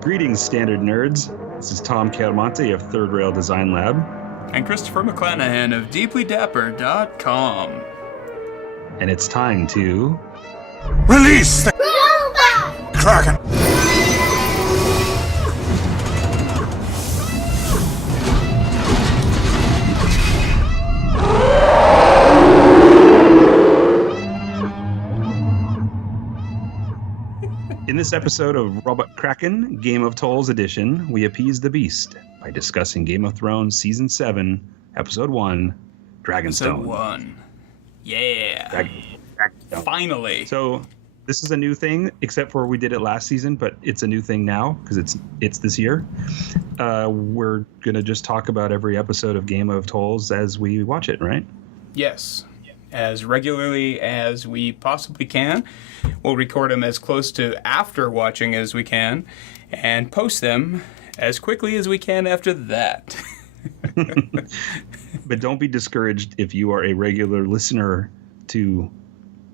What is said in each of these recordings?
Greetings, standard nerds. This is Tom Calmonte of Third Rail Design Lab. And Christopher McClanahan of DeeplyDapper.com. And it's time to... Release the Kraken! In this episode of Robot Kraken, Game of Tolls edition, we appease the beast by discussing Game of Thrones Season 7, Episode 1, Dragonstone. Episode 1. Yeah. Dragonstone. Finally. So, this is a new thing, except for we did it last season, but it's a new thing now, because it's this year. We're going to just talk about every episode of Game of Tolls as we watch it, right? Yes. As regularly as we possibly can. We'll record them as close to after watching as we can, and post them as quickly as we can after that. But don't be discouraged if you are a regular listener to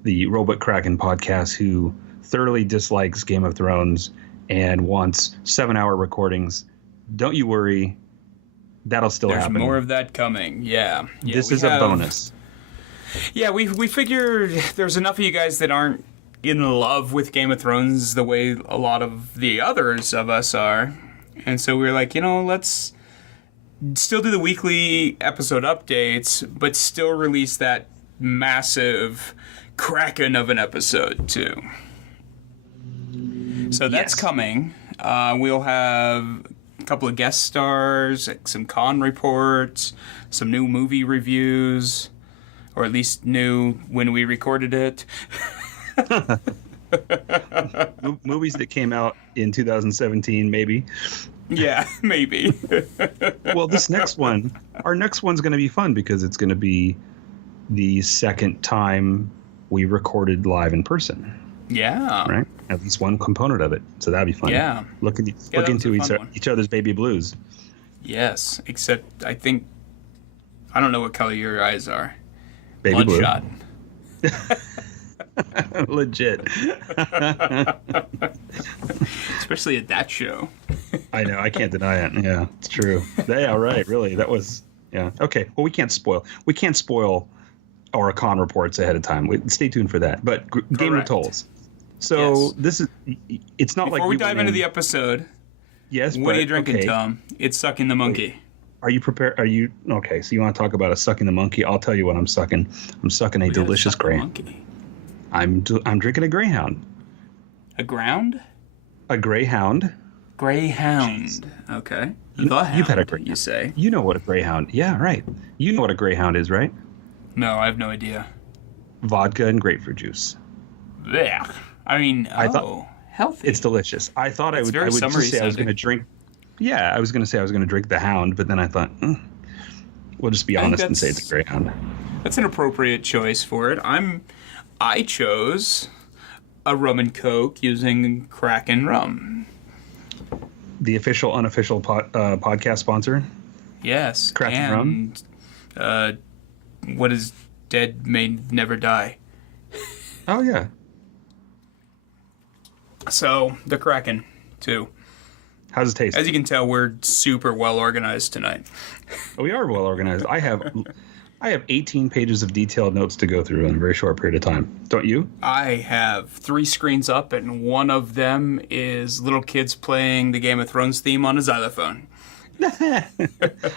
the Robot Kraken podcast who thoroughly dislikes Game of Thrones and wants 7-hour recordings. Don't you worry. That'll still happen. There's more of that coming. Yeah. This is a bonus. Yeah, we figured there's enough of you guys that aren't in love with Game of Thrones the way a lot of the others of us are. And so we were like, let's still do the weekly episode updates, but still release that massive Kraken of an episode, too. So that's coming. We'll have a couple of guest stars, some con reports, some new movie reviews, or at least new when we recorded it. Movies that came out in 2017, maybe. Yeah, maybe. Well, our next one's going to be fun because it's going to be the second time we recorded live in person. Yeah. Right? At least one component of it. So that'd be fun. Yeah. Look into each other's baby blues. Yes, except I don't know what color your eyes are. Baby Bloodshot. Blue. Legit. Especially at that show. I know. I can't deny it. Yeah, it's true. Yeah, right. Really. That was, yeah. Okay. Well, we can't spoil our con reports ahead of time. Stay tuned for that. But Game of Tolls. So this is, it's not Before we dive into the episode. Yes. What are you drinking, Tom? It's Sucking the Monkey. Are you prepared? Okay, so you want to talk about sucking the monkey? I'll tell you what I'm sucking. I'm sucking a delicious Greyhound. I'm drinking a Greyhound. A ground? A Greyhound. Greyhound. Jeez. Okay. You've had a Greyhound. You say? You know what a Greyhound? Yeah, right. You know what a Greyhound is, right? No, I have no idea. Vodka and grapefruit juice. Yeah. I mean, healthy. It's delicious. I thought I would just say I was going to drink. Yeah, I was going to say I was going to drink the Hound, but then I thought, we'll just be honest and say it's a Greyhound. That's an appropriate choice for it. I chose a rum and coke using Kraken rum. The official, unofficial podcast sponsor? Yes. Kraken rum? What is dead may never die. Oh, yeah. So, the Kraken, too. How's it taste? As you can tell, we're super well organized tonight. We are well organized. I have 18 pages of detailed notes to go through in a very short period of time. Don't you? I have 3 screens up, and one of them is little kids playing the Game of Thrones theme on a xylophone. I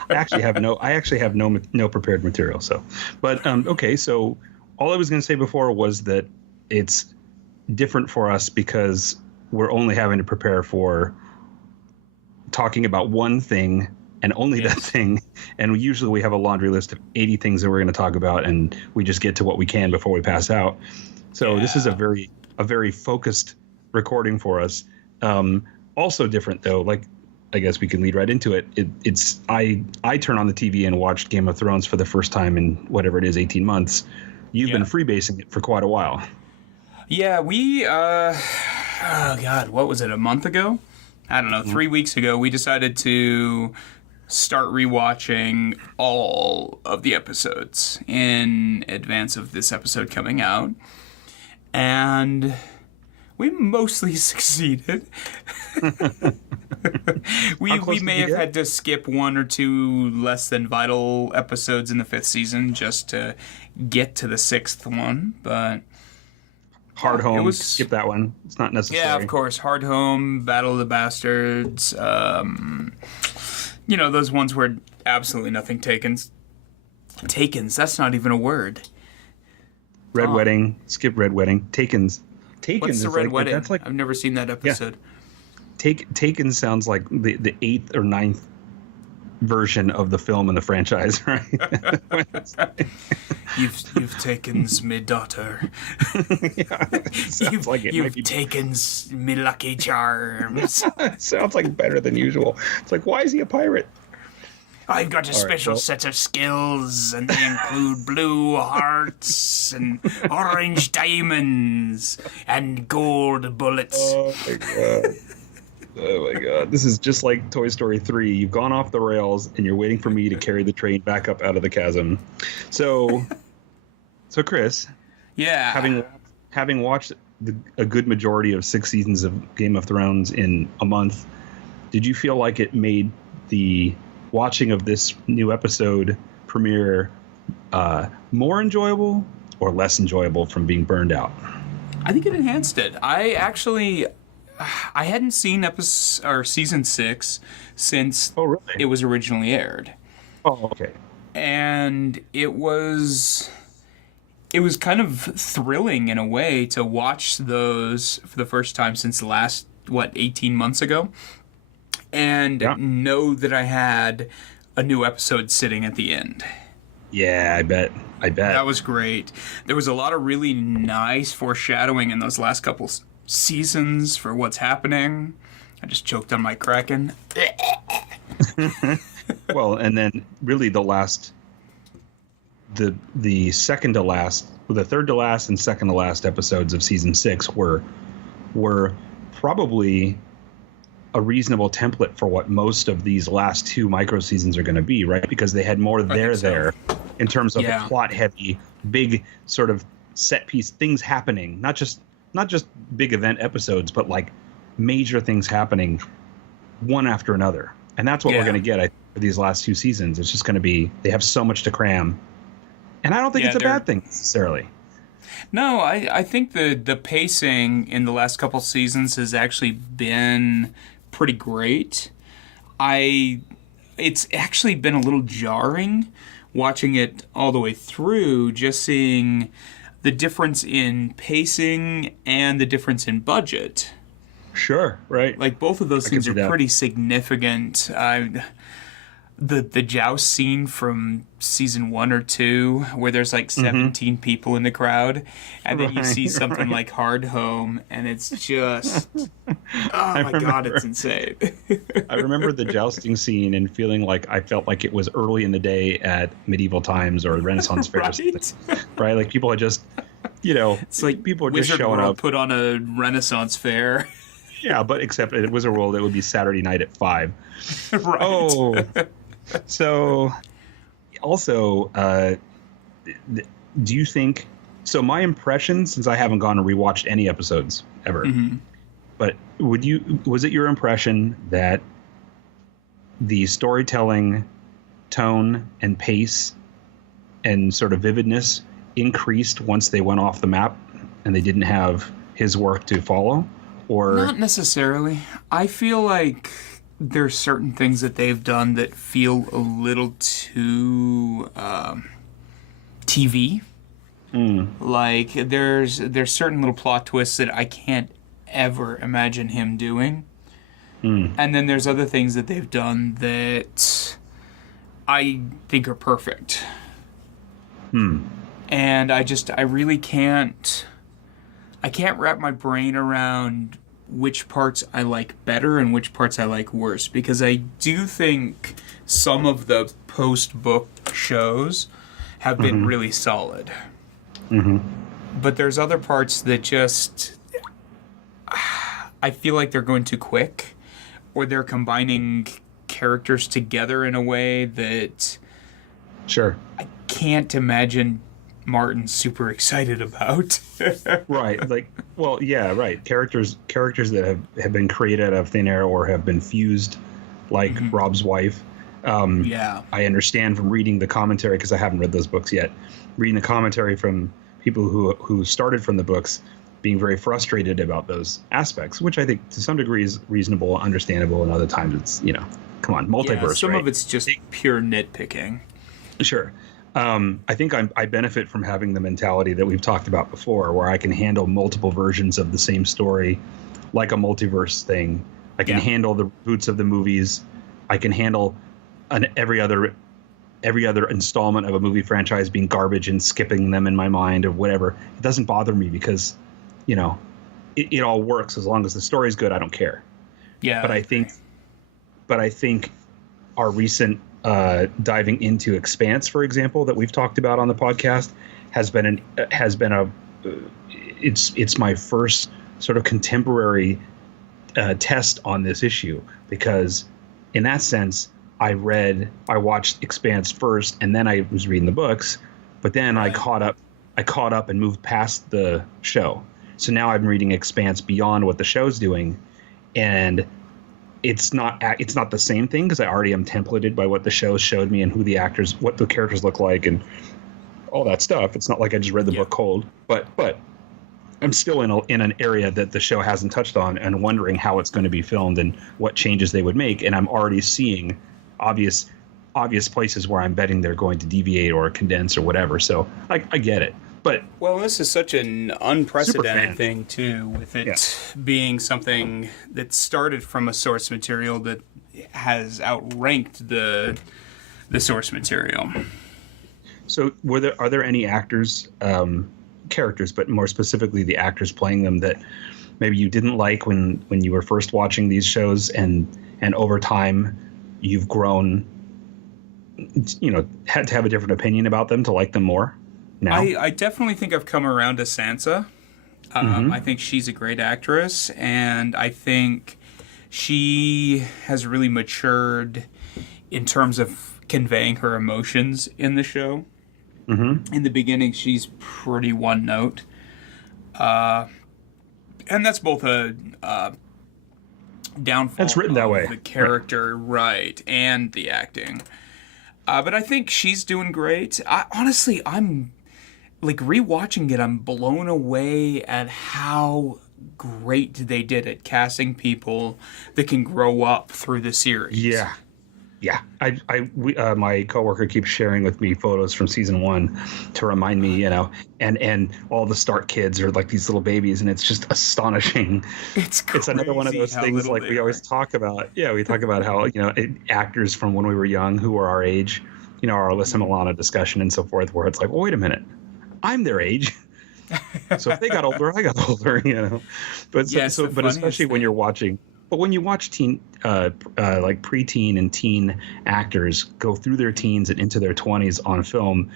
actually have no prepared material. So, but okay. So all I was going to say before was that it's different for us because we're only having to prepare for talking about one thing and only that thing, and usually we have a laundry list of 80 things that we're going to talk about, and we just get to what we can before we pass out. So this is a very focused recording for us. Also different though, like I guess we can lead right into it. I turn on the TV and watched Game of Thrones for the first time in whatever it is, 18 months. You've been freebasing it for quite a while. Yeah, we what was it, a month ago? I don't know, 3 weeks ago, we decided to start rewatching all of the episodes in advance of this episode coming out. And We mostly succeeded. we may have had to skip one or two less than vital episodes in the 5th season just to get to the 6th one, but Hard Home, skip that one. It's not necessary. Yeah, of course. Hard Home, Battle of the Bastards, those ones where absolutely nothing takens. Takens, that's not even a word. Red Wedding, skip Red Wedding. Takens. What's the Red Wedding? That's I've never seen that episode. Yeah. Taken sounds like the 8th or 9th version of the film in the franchise, right? You've taken me daughter. You've taken me lucky charms. Sounds like better than usual. It's like, why is he a pirate? I've got a special set of skills, and they include blue hearts and orange diamonds and gold bullets. Oh my god. Oh my god. This is just like Toy Story 3. You've gone off the rails and you're waiting for me to carry the train back up out of the chasm. So Chris. Yeah. Having watched a good majority of 6 seasons of Game of Thrones in a month, did you feel like it made the watching of this new episode premiere more enjoyable or less enjoyable from being burned out? I think it enhanced it. I hadn't seen season 6 since it was originally aired. Oh, okay. And it was kind of thrilling in a way to watch those for the first time since the last 18 months ago. And know that I had a new episode sitting at the end. Yeah, I bet. That was great. There was a lot of really nice foreshadowing in those last couple seasons for what's happening. I just choked on my Kraken. Well, and then really the second to last, the third to last and second to last episodes of season 6 were probably a reasonable template for what most of these last 2 micro seasons are going to be, right? Because they had more there in terms of a plot heavy, big sort of set piece things happening, not just big event episodes, but like major things happening one after another. And that's what we're going to get for these last 2 seasons. It's just going to be, they have so much to cram. And I don't think it's a bad thing necessarily. No, I think the pacing in the last couple seasons has actually been pretty great. It's actually been a little jarring watching it all the way through, just seeing the difference in pacing and the difference in budget. Sure, right. Like both of those things are pretty significant. The joust scene from season 1 or 2, where there's like 17 people in the crowd, and then you see something like Hard Home, and it's just, God, it's insane. I remember the jousting scene and feeling like I felt like it was early in the day at medieval times or Renaissance fair, right? Right? Like people had just, it's like people are just showing World up. Put on a Renaissance fair. Yeah, but except at Wizard World, it would be Saturday night at 5. Right. Oh. So, also, do you think... So my impression, since I haven't gone and rewatched any episodes ever, but was it your impression that the storytelling tone and pace and sort of vividness increased once they went off the map and they didn't have his work to follow? Or not necessarily. I feel like there's certain things that they've done that feel a little too TV. Like there's certain little plot twists that I can't ever imagine him doing. And then there's other things that they've done that I think are perfect. And I really can't wrap my brain around which parts I like better and which parts I like worse, because I do think some of the post-book shows have been really solid. But there's other parts that just... I feel like they're going too quick, or they're combining characters together in a way that... Sure. I can't imagine Martin's super excited about. Right. Like, well, yeah, right. Characters that have been created out of thin air or have been fused, like Rob's wife. Yeah. I understand from reading the commentary, because I haven't read those books yet, reading the commentary from people who started from the books being very frustrated about those aspects, which I think to some degree is reasonable, understandable, and other times it's, come on, multiverse. Yeah, some right? of it's just pure nitpicking. Sure. I think I benefit from having the mentality that we've talked about before, where I can handle multiple versions of the same story, like a multiverse thing. I can handle the roots of the movies. I can handle every other installment of a movie franchise being garbage and skipping them in my mind or whatever. It doesn't bother me because, it all works as long as the story's good. I don't care. Yeah. But I think our recent diving into Expanse, for example, that we've talked about on the podcast, it's my first sort of contemporary test on this issue, because in that sense, I watched Expanse first, and then I was reading the books, but then I caught up and moved past the show. So now I'm reading Expanse beyond what the show's doing, and it's not the same thing because I already am templated by what the show showed me and what the characters look like and all that stuff. It's not like I just read the book cold, but I'm still in an area that the show hasn't touched on and wondering how it's going to be filmed and what changes they would make. And I'm already seeing obvious places where I'm betting they're going to deviate or condense or whatever. So I get it. But this is such an unprecedented thing too, with it being something that started from a source material that has outranked the source material. So are there any actors, characters, but more specifically the actors playing them, that maybe you didn't like when you were first watching these shows, and over time you've grown, had to have a different opinion about them to like them more? Now? I definitely think I've come around to Sansa. I think she's a great actress, and I think she has really matured in terms of conveying her emotions in the show. Mm-hmm. In the beginning, she's pretty one note. And that's both a downfall that's written that way. The character, right, and the acting. But I think she's doing great. I'm like rewatching it, I'm blown away at how great they did at casting people that can grow up through the series. Yeah. My coworker keeps sharing with me photos from season 1 to remind me, and all the Stark kids are like these little babies, and it's just astonishing. It's another one of those things like we always talk about. Yeah, we talk about how actors from when we were young who were our age, our Alyssa Milano discussion and so forth, where it's like, well, wait a minite, I'm their age. So if they got older, I got older, But but especially when you're watching. But when you watch teen, like preteen and teen actors go through their teens and into their 20s on film,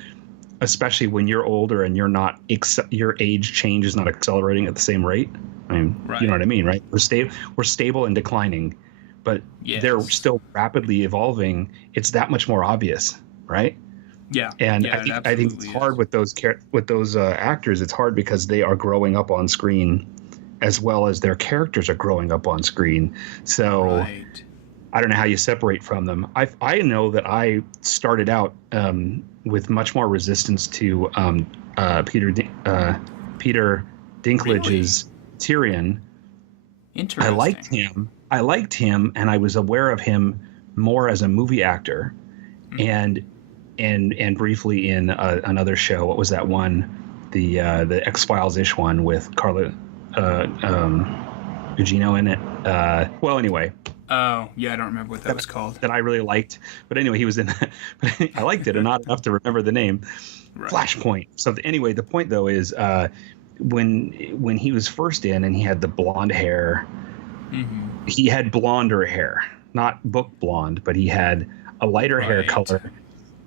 especially when you're older and you're not, your age change is not accelerating at the same rate. I mean, You know what I mean, right? We're stable and declining, but they're still rapidly evolving. It's that much more obvious, right? Yeah. And I think it's hard with those actors. It's hard because they are growing up on screen, as well as their characters are growing up on screen. So I don't know how you separate from them. I know that I started out with much more resistance to Peter Dinklage's Tyrion. Interesting. I liked him, and I was aware of him more as a movie actor, and briefly in another show. What was that one? The X-Files-ish one with Carla Gugino in it. Well, anyway. Oh, yeah, I don't remember what that was called. That I really liked. But anyway, he was in that. I liked it, and not enough to remember the name. Right. Flashpoint. So anyway, the point, though, is when he was first in and he had the blonde hair, he had blonder hair. Not book blonde, but he had a lighter hair color,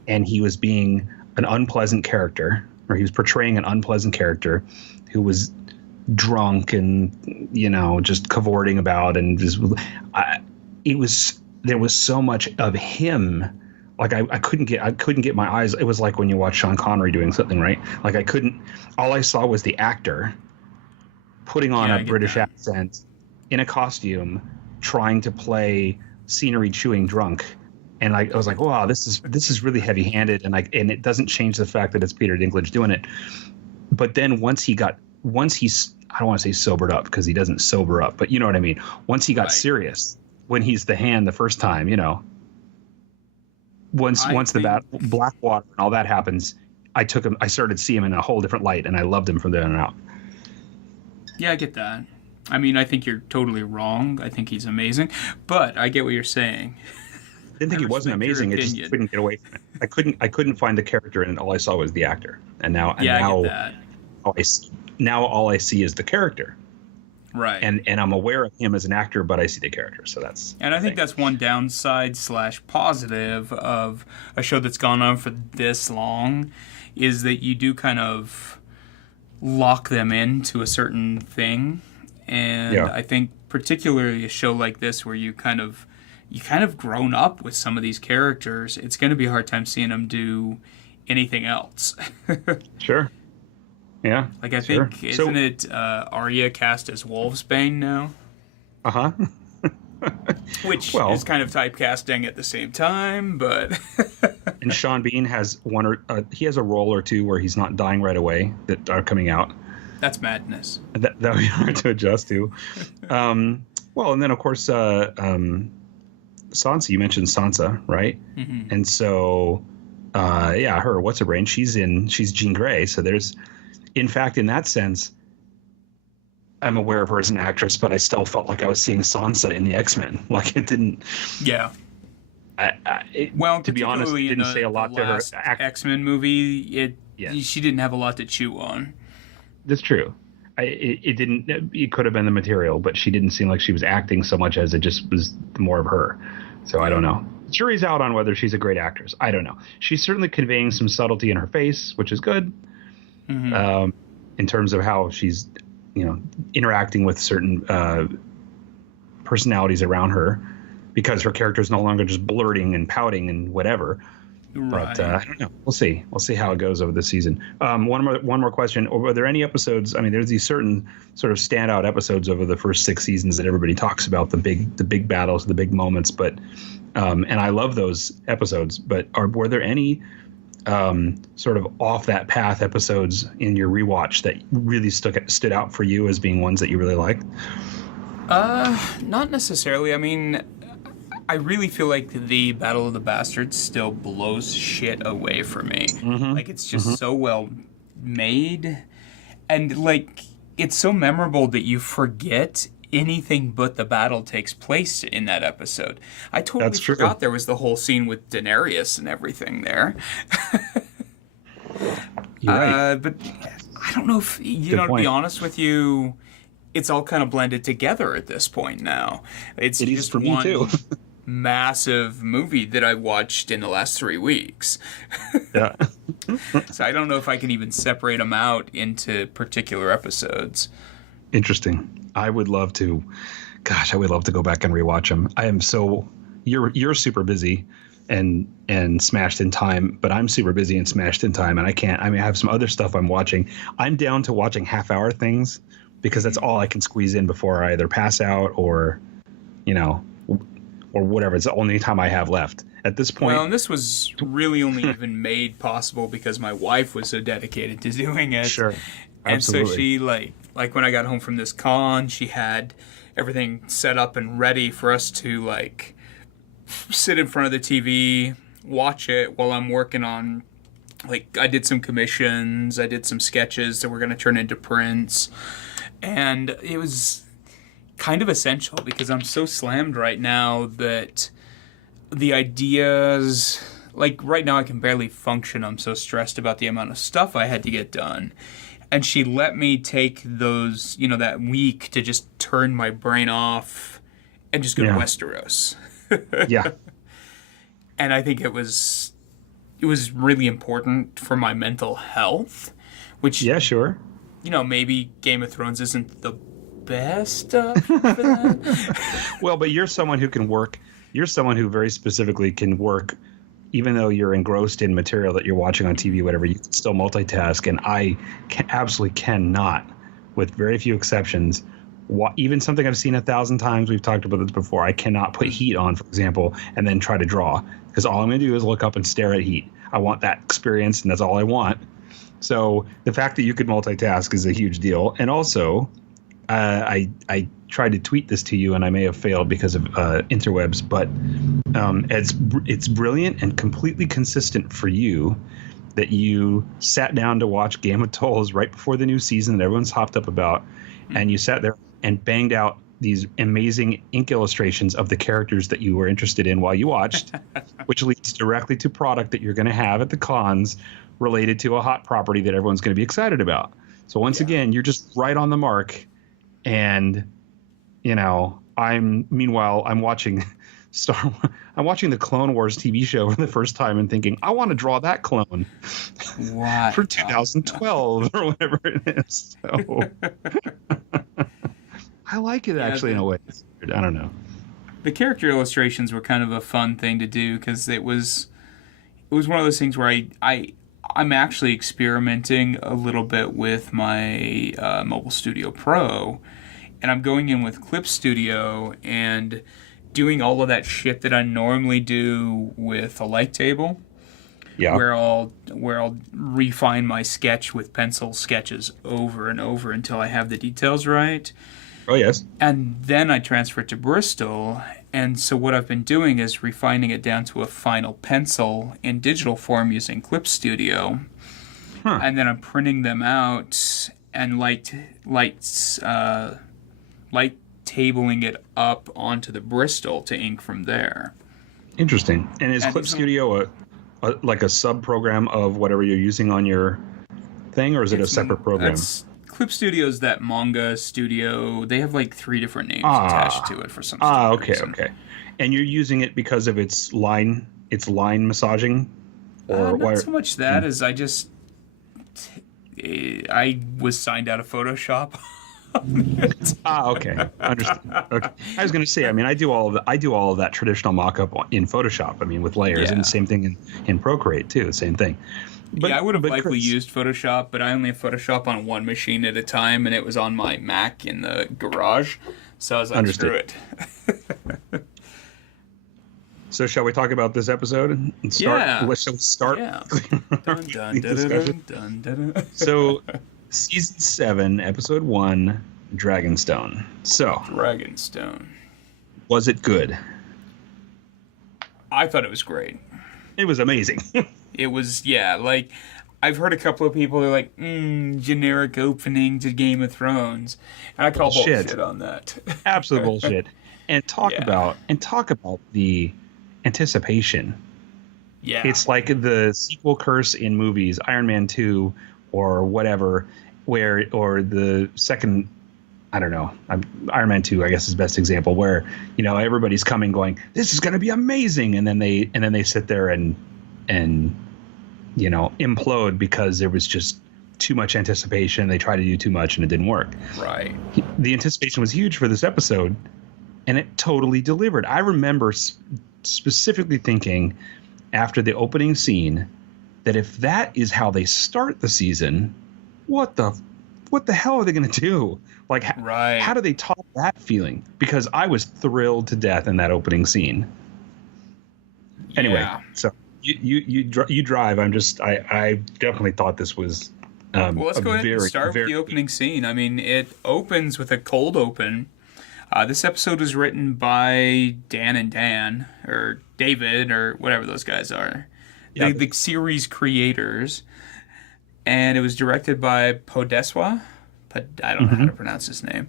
and he was being an unpleasant character, or he was portraying an unpleasant character who was drunk and just cavorting about, and just there was so much of him like I couldn't get my eyes. It was like when you watch Sean Connery doing something, right? Like I couldn't. All I saw was the actor putting on a British accent in a costume, trying to play scenery chewing drunk. And I was like, wow, this is really heavy handed, and it doesn't change the fact that it's Peter Dinklage doing it. But then once he's I don't want to say sobered up because he doesn't sober up, but you know what I mean. Once he got serious, when he's the hand the first time, you know. Once the Blackwater and all that happens, I started seeing him in a whole different light, and I loved him from there on out. Yeah, I get that. I mean, I think you're totally wrong. I think he's amazing, but I get what you're saying. I didn't think he wasn't amazing. I just couldn't get away from it. I couldn't find the character in it. All I saw was the actor, I get that. Now all I see is the character. Right. And I'm aware of him as an actor, but I see the character. So that's. And I think that's one downside / positive of a show that's gone on for this long, is that you do kind of lock them into a certain thing. And I think particularly a show like this where you kind of grown up with some of these characters, it's going to be a hard time seeing them do anything else. Sure. Yeah. Like, I think, isn't it Arya cast as Wolfsbane now? Uh-huh. Which is kind of typecasting at the same time, but... And Sean Bean has he has a role or two where he's not dying right away that are coming out. That's madness. That would be hard to adjust to. Well, and then, of course... Sansa, you mentioned Sansa, right? Mm-hmm. And so, her, what's her brain? She's Jean Grey. So in fact, in that sense, I'm aware of her as an actress, but I still felt like I was seeing Sansa in the X-Men. Like it didn't. Yeah. To be honest, it didn't say a lot to her. X-Men movie, she didn't have a lot to chew on. That's true. It didn't. It could have been the material, but she didn't seem like she was acting so much as it just was more of her. So I don't know. Jury's out on whether she's a great actress. I don't know. She's certainly conveying some subtlety in her face, which is good. Mm-hmm. In terms of how she's, interacting with certain personalities around her, because her character is no longer just blurting and pouting and whatever. Right. But I don't know. We'll see. We'll see how it goes over the season. One more question. Were there any episodes? I mean, there's these certain sort of standout episodes over the first 6 seasons that everybody talks about, the big battles, the big moments. But and I love those episodes. But were there any sort of off that path episodes in your rewatch that really stood out for you as being ones that you really liked? Not necessarily. I mean, I really feel like the Battle of the Bastards still blows shit away from me. Mm-hmm. Like, it's just so well made. And, like, it's so memorable that you forget anything but the battle takes place in that episode. I totally forgot there was the whole scene with Daenerys and everything there. You're right. But I don't know if, to be honest with you, it's all kind of blended together at this point now. It is for me, too. Massive movie that I watched in the last 3 weeks. Yeah. So I don't know if I can even separate them out into particular episodes. Interesting. I would love to go back and rewatch them. I am so you're super busy and smashed in time, but I'm super busy and smashed in time, and I can't. I mean, I have some other stuff I'm watching. I'm down to watching half-hour things because that's all I can squeeze in before I either pass out or whatever. It's the only time I have left at this point. Well, and this was really only even made possible because my wife was so dedicated to doing it. Sure. And Absolutely. so she, like when I got home from this con, she had everything set up and ready for us to, sit in front of the TV, watch it while I'm working on, I did some commissions, I did some sketches that were going to turn into prints. And it was kind of essential because I'm so slammed right now that the ideas, right now I can barely function. I'm so stressed about the amount of stuff I had to get done. And she let me take those, that week to just turn my brain off and just go to Westeros. Yeah. And I think it was really important for my mental health, which... Yeah, sure. Maybe Game of Thrones isn't the best stuff for that. Well, but you're someone who can work. You're someone who very specifically can work even though you're engrossed in material that you're watching on TV, whatever, you can still multitask. And I absolutely cannot, with very few exceptions, even something I've seen 1,000 times. We've talked about this before. I cannot put heat on, for example, and then try to draw, because all I'm going to do is look up and stare at heat. I want that experience, and that's all I want. So the fact that you could multitask is a huge deal. And also, I tried to tweet this to you, and I may have failed because of interwebs, but it's brilliant and completely consistent for you that you sat down to watch Game of Thrones right before the new season that everyone's hopped up about, and you sat there and banged out these amazing ink illustrations of the characters that you were interested in while you watched, which leads directly to product that you're going to have at the cons related to a hot property that everyone's going to be excited about. So once again, you're just right on the mark. And, I'm watching I'm watching the Clone Wars TV show for the first time and thinking, I want to draw that clone for 2012 or whatever it is. So I like it actually in a way. I don't know. The character illustrations were kind of a fun thing to do because it was one of those things where I'm actually experimenting a little bit with my Mobile Studio Pro, and I'm going in with Clip Studio and doing all of that shit that I normally do with a light table. Yeah. Where I'll refine my sketch with pencil sketches over and over until I have the details right. Oh, yes. And then I transfer it to Bristol. And so what I've been doing is refining it down to a final pencil in digital form using Clip Studio. Huh. And then I'm printing them out and light tabling it up onto the Bristol to ink from there. Interesting. And is Clip Studio like a sub program of whatever you're using on your thing, or is it a separate program? Clip Studio is that manga studio. They have like 3 different names attached to it for some reason. Okay. And you're using it because of its line massaging? Or not so much that as I was signed out of Photoshop. Okay. Understood. Okay. I was going to say, I do all of that traditional mock-up in Photoshop. With layers, and the same thing in Procreate too. Same thing. But, I would have likely used Photoshop, but I only have Photoshop on one machine at a time, and it was on my Mac in the garage. So I was like, Understood. Screw it. So shall we talk about this episode and start? Yeah. Shall we start? Yeah. Dun, dun, dun. So, Season 7, Episode 1, Dragonstone. So, Dragonstone. Was it good? I thought it was great. It was amazing. It was, I've heard a couple of people are like, generic opening to Game of Thrones. And I call bullshit on that. Absolute bullshit. And talk about the anticipation. Yeah. It's like the sequel curse in movies, Iron Man 2 or whatever, or the second, I don't know, Iron Man 2, I guess, is the best example, where, everybody's coming going, this is going to be amazing. And then they sit there and implode because there was just too much anticipation. They tried to do too much and it didn't work. Right. The anticipation was huge for this episode, and it totally delivered. I remember specifically thinking after the opening scene that if that is how they start the season, what the hell are they going to do? Like, how do they top that feeling? Because I was thrilled to death in that opening scene. Anyway, so you drive. I definitely thought this was. Well, let's go ahead and start with the opening scene. It opens with a cold open. This episode was written by Dan and Dan, or David, or whatever those guys are. Yep. The series creators. And it was directed by Podeswa. I don't know how to pronounce his name.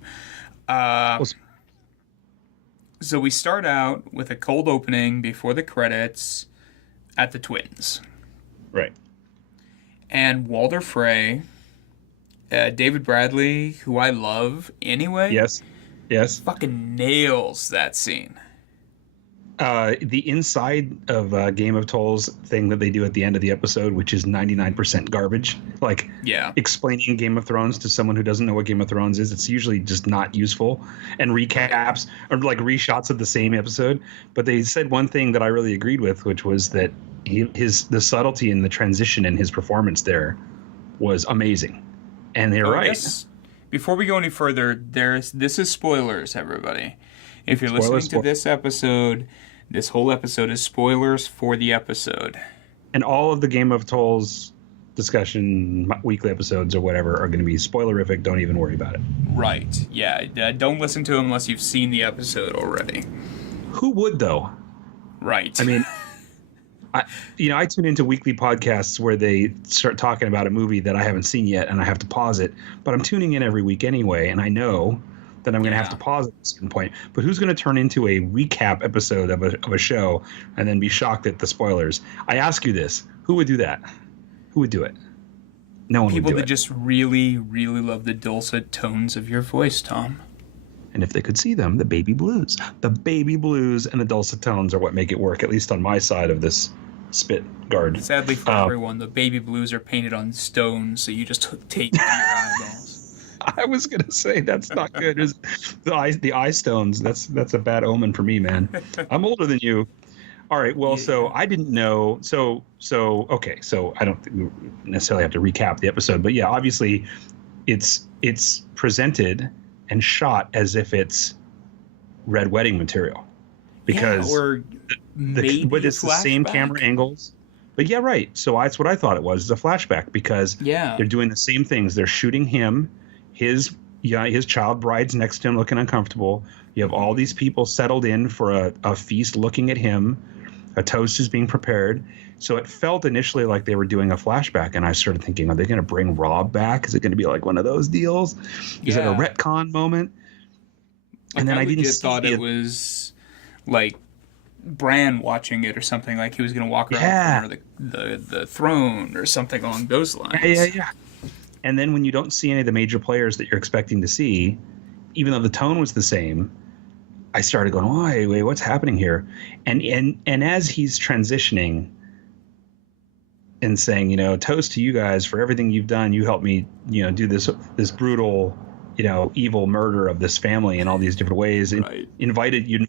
So we start out with a cold opening before the credits at the Twins. Right. And Walder Frey, David Bradley, who I love anyway. Yes. Fucking nails that scene. The inside of Game of Thrones thing that they do at the end of the episode, which is 99% garbage. Explaining Game of Thrones to someone who doesn't know what Game of Thrones is, it's usually just not useful. And recaps or reshots of the same episode. But they said one thing that I really agreed with, which was that the subtlety and the transition in his performance there was amazing. And they're right. Yes. Before we go any further, this is spoilers, everybody. If you're listening to this episode, this whole episode is spoilers for the episode. And all of the Game of Thrones discussion weekly episodes or whatever are going to be spoilerific. Don't even worry about it. Right. Yeah. Don't listen to them unless you've seen the episode already. Who would, though? Right. I mean, I tune into weekly podcasts where they start talking about a movie that I haven't seen yet and I have to pause it. But I'm tuning in every week anyway, and I know that I'm going to have to pause at a certain point. But who's going to turn into a recap episode of a show and then be shocked at the spoilers? I ask you this. Who would do that? Who would do it? No one would do it. People that just really, really love the dulcet tones of your voice, Tom. And if they could see them, the baby blues. The baby blues and the dulcet tones are what make it work, at least on my side of this spit guard. Sadly for everyone, the baby blues are painted on stone, so you just take your eyeballs. I was going to say, that's not good. The eye stones, that's a bad omen for me, man. I'm older than you. All right, well, so I didn't know. So I don't think we necessarily have to recap the episode, but yeah, obviously it's presented and shot as if it's Red Wedding material, because but it's the same camera angles. But yeah, right. So that's what I thought it was, a flashback, because they're doing the same things. They're shooting him, his child bride's next to him looking uncomfortable. You have all these people settled in for a feast looking at him. A toast is being prepared. So it felt initially like they were doing a flashback, and I started thinking, are they going to bring Rob back? Is it going to be like one of those deals? Is it a retcon moment? And then I didn't thought it was like Bran watching it or something, like he was going to walk around the throne or something along those lines. Yeah. And then when you don't see any of the major players that you're expecting to see, even though the tone was the same, I started going, wait, what's happening here? And as he's transitioning and saying, toast to you guys for everything you've done. You helped me, do this brutal, evil murder of this family in all these different ways. And invited you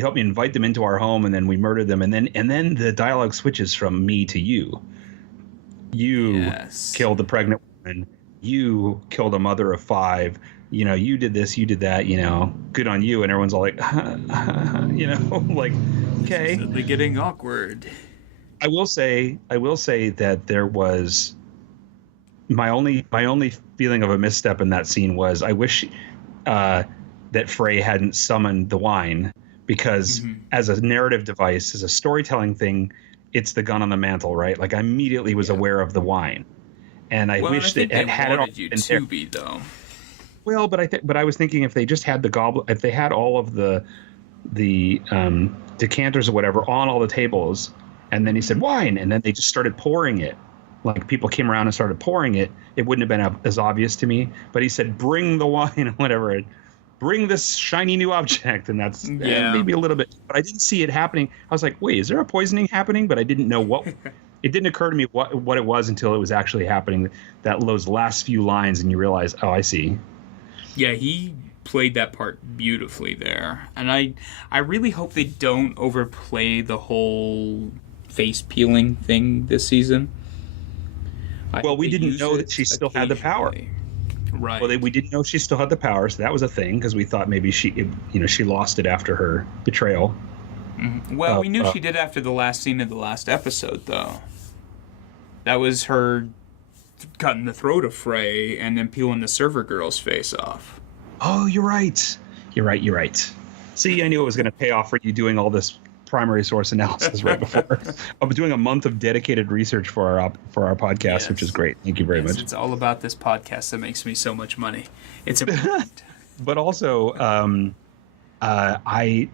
helped me invite them into our home, and then we murdered them. And then the dialogue switches from me to you. You killed the pregnant woman. You killed a mother of 5. You did this, you did that, good on you. And everyone's all like, like, okay. Suddenly getting awkward. I will say that there was my only feeling of a misstep in that scene was I wish that Frey hadn't summoned the wine, because as a narrative device, as a storytelling thing, it's the gun on the mantle, right? Like I immediately was aware of the wine, and I wish that it had it all you to be though. Well, but I was thinking if they just had the goblet, if they had all of the decanters or whatever on all the tables, and then he said wine, and then they just started pouring it, like people came around and started pouring it, it wouldn't have been as obvious to me. But he said bring the wine or whatever, bring this shiny new object, and that's maybe a little bit. But I didn't see it happening. I was like, wait, is there a poisoning happening? But I didn't know what. It didn't occur to me what it was until it was actually happening. Those last few lines, and you realize, oh, I see. Yeah, he played that part beautifully there. And I really hope they don't overplay the whole face peeling thing this season. Well, we didn't know that she still had the power. Right. Well, we didn't know she still had the power, so that was a thing, because we thought maybe she lost it after her betrayal. Mm-hmm. Well, we knew she did after the last scene of the last episode, though. That was her cutting the throat of Frey and then peeling the server girl's face off. Oh, you're right. You're right. See, I knew it was going to pay off for you doing all this primary source analysis right before. I was doing a month of dedicated research for our podcast, which is great. Thank you very much. It's all about this podcast that makes me so much money. It's important. But also, I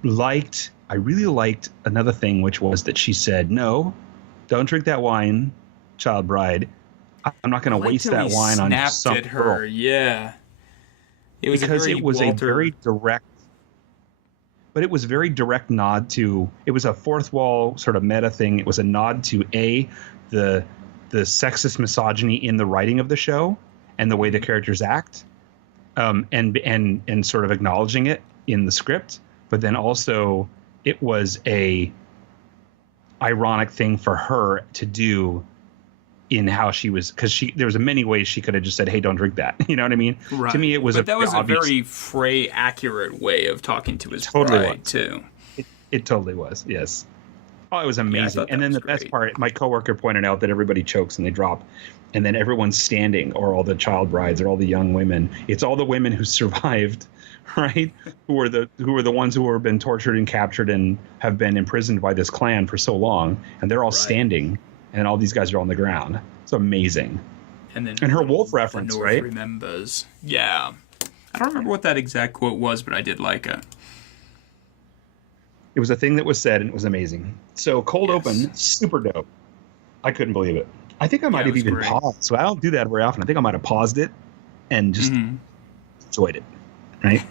really liked another thing, which was that she said, "No, don't drink that wine, child bride. I'm not going to waste that wine on some at her." Girl. Yeah, it was a very direct. But it was very direct nod to. It was a fourth wall sort of meta thing. It was a nod to the sexist misogyny in the writing of the show and the way the characters act, and sort of acknowledging it in the script. But then also, it was a ironic thing for her to do in how she was, because there was many ways she could have just said, hey, don't drink that. You know what I mean? Right. To me, it was but that was obvious, a very Frey accurate way of talking to his totally bride, was. too. It totally was, yes. Oh, it was amazing. Yeah, and then the best part, my coworker pointed out that everybody chokes and they drop, and then everyone's standing, or all the child brides, or all the young women. It's all the women who survived, right? Who were the ones who have been tortured and captured and have been imprisoned by this clan for so long, and they're all standing, and all these guys are on the ground. It's amazing. And then her wolf reference, North right? Remembers. Yeah. I don't remember what that exact quote was, but I did like it. It was a thing that was said, and it was amazing. So cold open, super dope. I couldn't believe it. I think I might have even paused. So I don't do that very often. I think I might have paused it and just enjoyed it, right?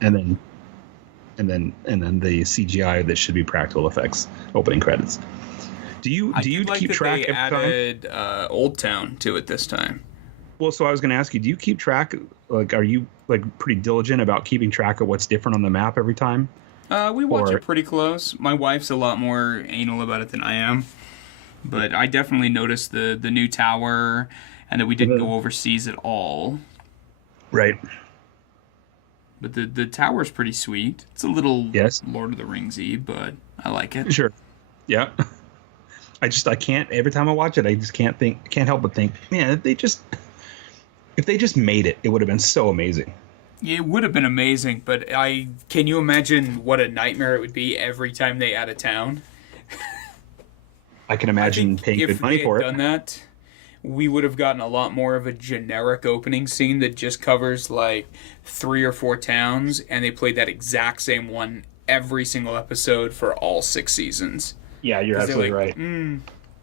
and then the CGI that should be practical effects opening credits. Do you keep track of time? They added Old Town to it this time. Well, so I was going to ask you, do you keep track? Like, are you like pretty diligent about keeping track of what's different on the map every time? We watch it pretty close. My wife's a lot more anal about it than I am. But I definitely noticed the new tower, and that we didn't go overseas at all. Right. But the tower's pretty sweet. It's a little Lord of the Rings-y, but I like it. Sure. Yeah. I can't, every time I watch it, I just can't help but think, man, if they just made it, it would have been so amazing. It would have been amazing, but can you imagine what a nightmare it would be every time they add a town? I can imagine paying good money for it. If they had done that, we would have gotten a lot more of a generic opening scene that just covers like 3 or 4 towns, and they played that exact same one every single episode for all 6 seasons. Yeah, you're absolutely right.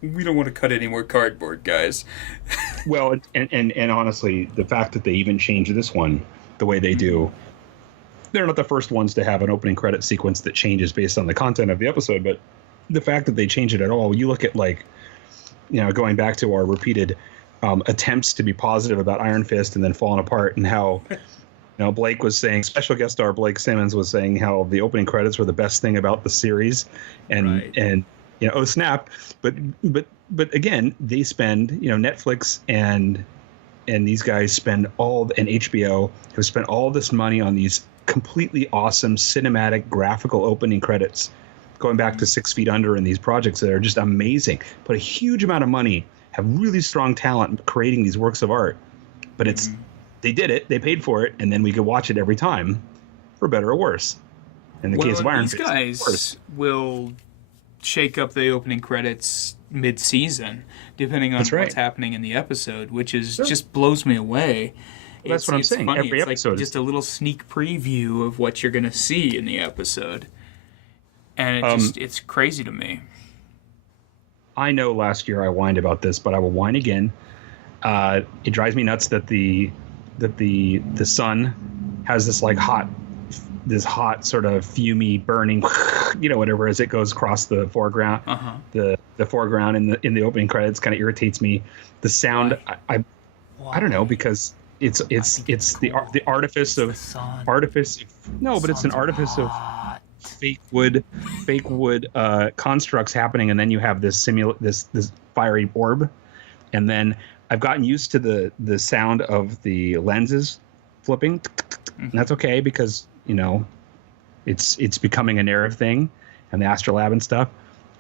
We don't want to cut any more cardboard, guys. Well, and honestly, the fact that they even changed this one the way they do, they're not the first ones to have an opening credit sequence that changes based on the content of the episode, but the fact that they change it at all, you look at, like, you know, going back to our repeated attempts to be positive about Iron Fist and then falling apart, and how, you know, Blake was saying, special guest star Blake Simmons was saying how the opening credits were the best thing about the series, and you know, oh snap, but again, they spend, you know, Netflix and these guys spend and HBO have spent all this money on these completely awesome cinematic graphical opening credits, going back to 6 Feet Under, and these projects that are just amazing. Put a huge amount of money, have really strong talent creating these works of art. But they did it, they paid for it, and then we could watch it every time, for better or worse. In the case of Iron Fist, these guys will shake up the opening credits mid-season, depending on what's happening in the episode, which is just blows me away. Well, that's what I'm saying. Funny. Every it's episode like just a little sneak preview of what you're going to see in the episode. And it's crazy to me. I know last year I whined about this, but I will whine again. It drives me nuts that the sun has this like hot sort of fumey burning, you know, whatever, as it goes across the foreground. The foreground in the opening credits kind of irritates me. The sound, I don't know, because it's the artifice of no, but it's an artifice of fake wood constructs happening, and then you have this fiery orb, and then I've gotten used to the sound of the lenses flipping, and that's okay, because, you know, it's becoming a narrative thing, and the astrolab and stuff.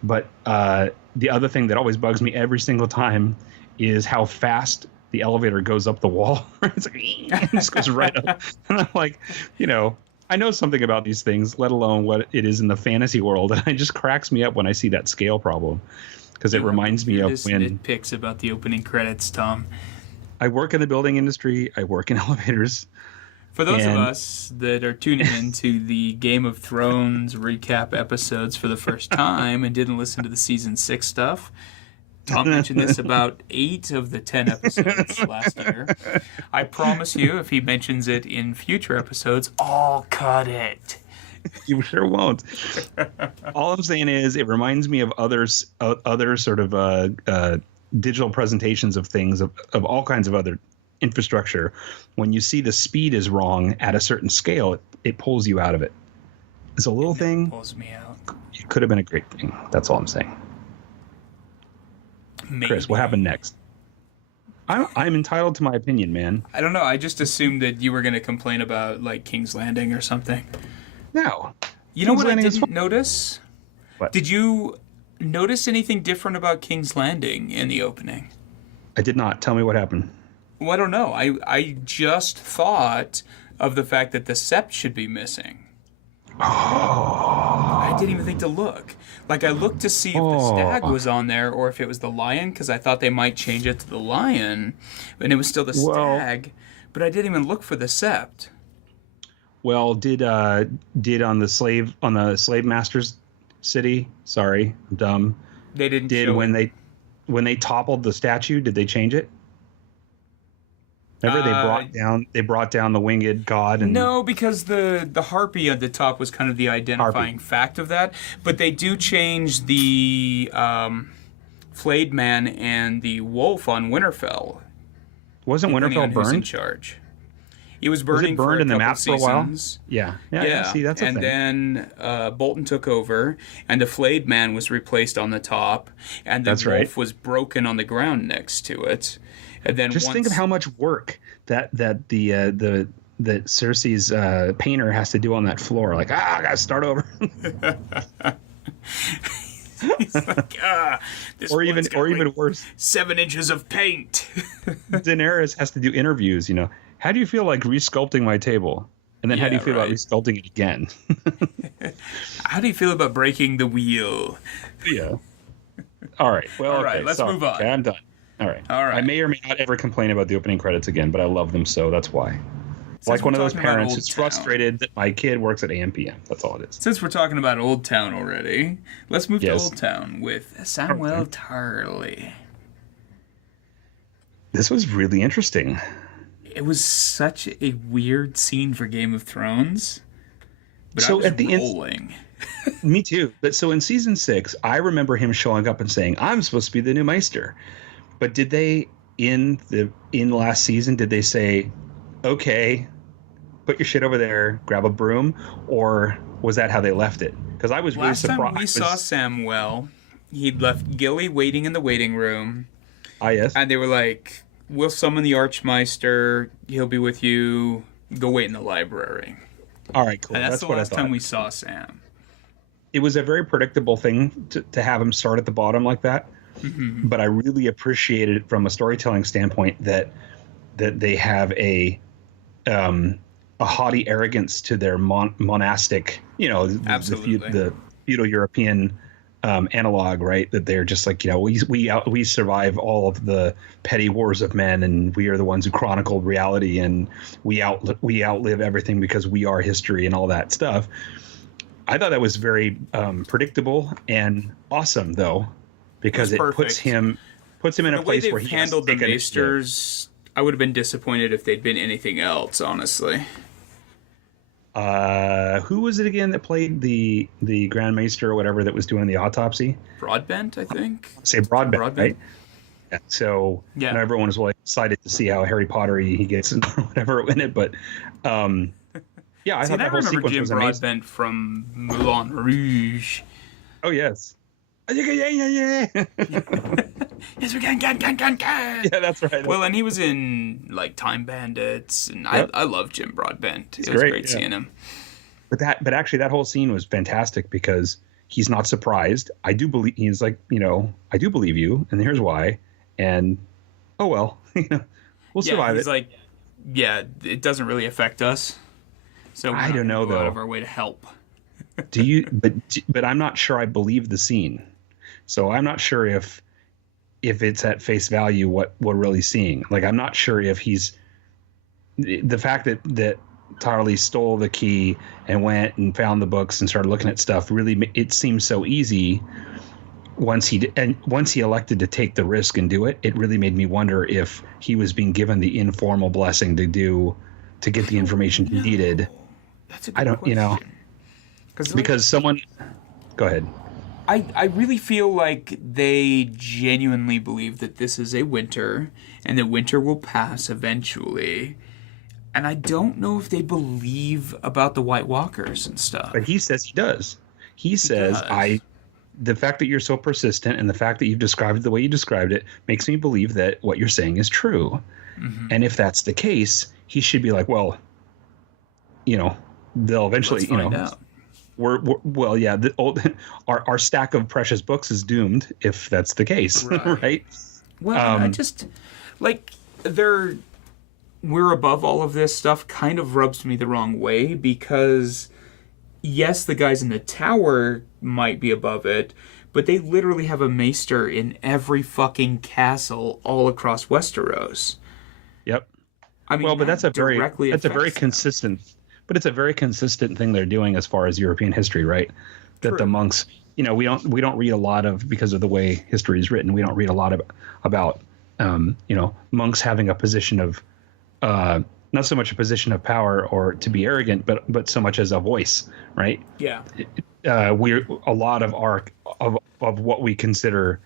But the other thing that always bugs me every single time is how fast the elevator goes up the wall. It's like, it just goes right up, and I'm like, you know, I know something about these things, let alone what it is in the fantasy world, and it just cracks me up when I see that scale problem, because it reminds me of when nitpicks about the opening credits, Tom. I work in the building industry. I work in elevators. For those of us that are tuning into the Game of Thrones recap episodes for the first time and didn't listen to the season 6 stuff, Tom mentioned this about 8 of the 10 episodes last year. I promise you, if he mentions it in future episodes, I'll cut it. You sure won't. All I'm saying is it reminds me of other sort of digital presentations of things, of all kinds of other infrastructure. When you see the speed is wrong at a certain scale, it pulls you out of it. It's a little thing. Pulls me out. It could have been a great thing. That's all I'm saying. Kris, what happened next? I'm entitled to my opinion, man. I don't know. I just assumed that you were going to complain about, like, King's Landing or something. No. You know what I didn't notice? What? Did you notice anything different about King's Landing in the opening? I did not. Tell me what happened. Well, I don't know. I just thought of the fact that the sept should be missing. Oh. I didn't even think to look. Like, I looked to see if the stag was on there or if it was the lion, because I thought they might change it to the lion, and it was still the stag. But I didn't even look for the sept. Well, did on the slave master's city? Sorry, I'm dumb. They didn't. Did when they toppled the statue? Did they change it? Remember they brought down the winged god. And no, because the harpy at the top was kind of the identifying fact of that. But they do change the flayed man and the wolf on Winterfell. Wasn't Winterfell burned? Who's in charge? It was burning burned for in the map for a while. Yeah. See, that's a thing. And then Bolton took over, and the flayed man was replaced on the top, and the wolf was broken on the ground next to it. And then think of how much work that Cersei's painter has to do on that floor. Like, I gotta start over. He's like, or even worse, 7 inches of paint. Daenerys has to do interviews. How do you feel like resculpting my table? And then how do you feel about resculpting it again? How do you feel about breaking the wheel? Yeah. All right. Well, all right. Let's move on. Okay, I'm done. All right. I may or may not ever complain about the opening credits again, but I love them, so that's why. Like one of those parents who's frustrated that my kid works at AM PM. That's all it is. Since we're talking about Old Town already, let's move to Old Town with Samwell Tarly. This was really interesting. It was such a weird scene for Game of Thrones. But so I was at the rolling. Me too. But so in season 6, I remember him showing up and saying, "I'm supposed to be the new Maester." But did they in last season? Did they say, "Okay, put your shit over there, grab a broom," or was that how they left it? Because I was really surprised. Last time we saw Samwell, he'd left Gilly waiting in the waiting room. Ah, yes. And they were like, "We'll summon the Archmeister. He'll be with you. Go wait in the library." All right, cool. And that's the last time we saw Sam. It was a very predictable thing to have him start at the bottom like that. Mm-hmm. But I really appreciated it from a storytelling standpoint that they have a haughty arrogance to their monastic, the feudal European analog, right? That they're just like, we survive all of the petty wars of men, and we are the ones who chronicled reality, and we outlive everything because we are history and all that stuff. I thought that was very predictable and awesome, though, because it puts him in a place where he handled the Maesters. I would have been disappointed if they'd been anything else, honestly. Who was it again that played the Grand Maester or whatever that was doing the autopsy? Broadbent, I think. Say Broadbent, right? Yeah. So everyone was really excited to see how Harry Pottery he gets and whatever in it, but I thought that whole sequence was amazing. I remember Jim Broadbent from Moulin Rouge. Oh yes. Yeah. Yes, we can. Yeah, that's right. Well, and he was in like Time Bandits, and I love Jim Broadbent. It was great seeing him. But actually, that whole scene was fantastic because he's not surprised. I do believe he's like, I do believe you, and here's why. And oh well, we'll survive it. He's like, it doesn't really affect us. So I don't know though. Out of our way to help. Do you? But I'm not sure I believe the scene. So I'm not sure if it's at face value what we're really seeing. Like, I'm not sure if he's the fact that Tarly stole the key and went and found the books and started looking at stuff. Really, it seems so easy once he elected to take the risk and do it. It really made me wonder if he was being given the informal blessing to get the information he needed. That's a good question. Because someone. Go ahead. I really feel like they genuinely believe that this is a winter and that winter will pass eventually. And I don't know if they believe about the White Walkers and stuff. But he says he does. He says, the fact that you're so persistent and the fact that you've described it the way you described it makes me believe that what you're saying is true. Mm-hmm. And if that's the case, he should be like, well, they'll eventually, Let's find out. Our stack of precious books is doomed if that's the case, right? Well, I just like we're above all of this stuff kind of rubs me the wrong way because yes, the guys in the tower might be above it, but they literally have a maester in every fucking castle all across Westeros. Yep. I mean, but that's a very consistent. But it's a very consistent thing they're doing as far as European history, right? That True. The monks, we don't read a lot of, because of the way history is written, we don't read a lot about monks having a position of not so much a position of power or to be arrogant, but so much as a voice, right? Yeah. We're a lot of what we consider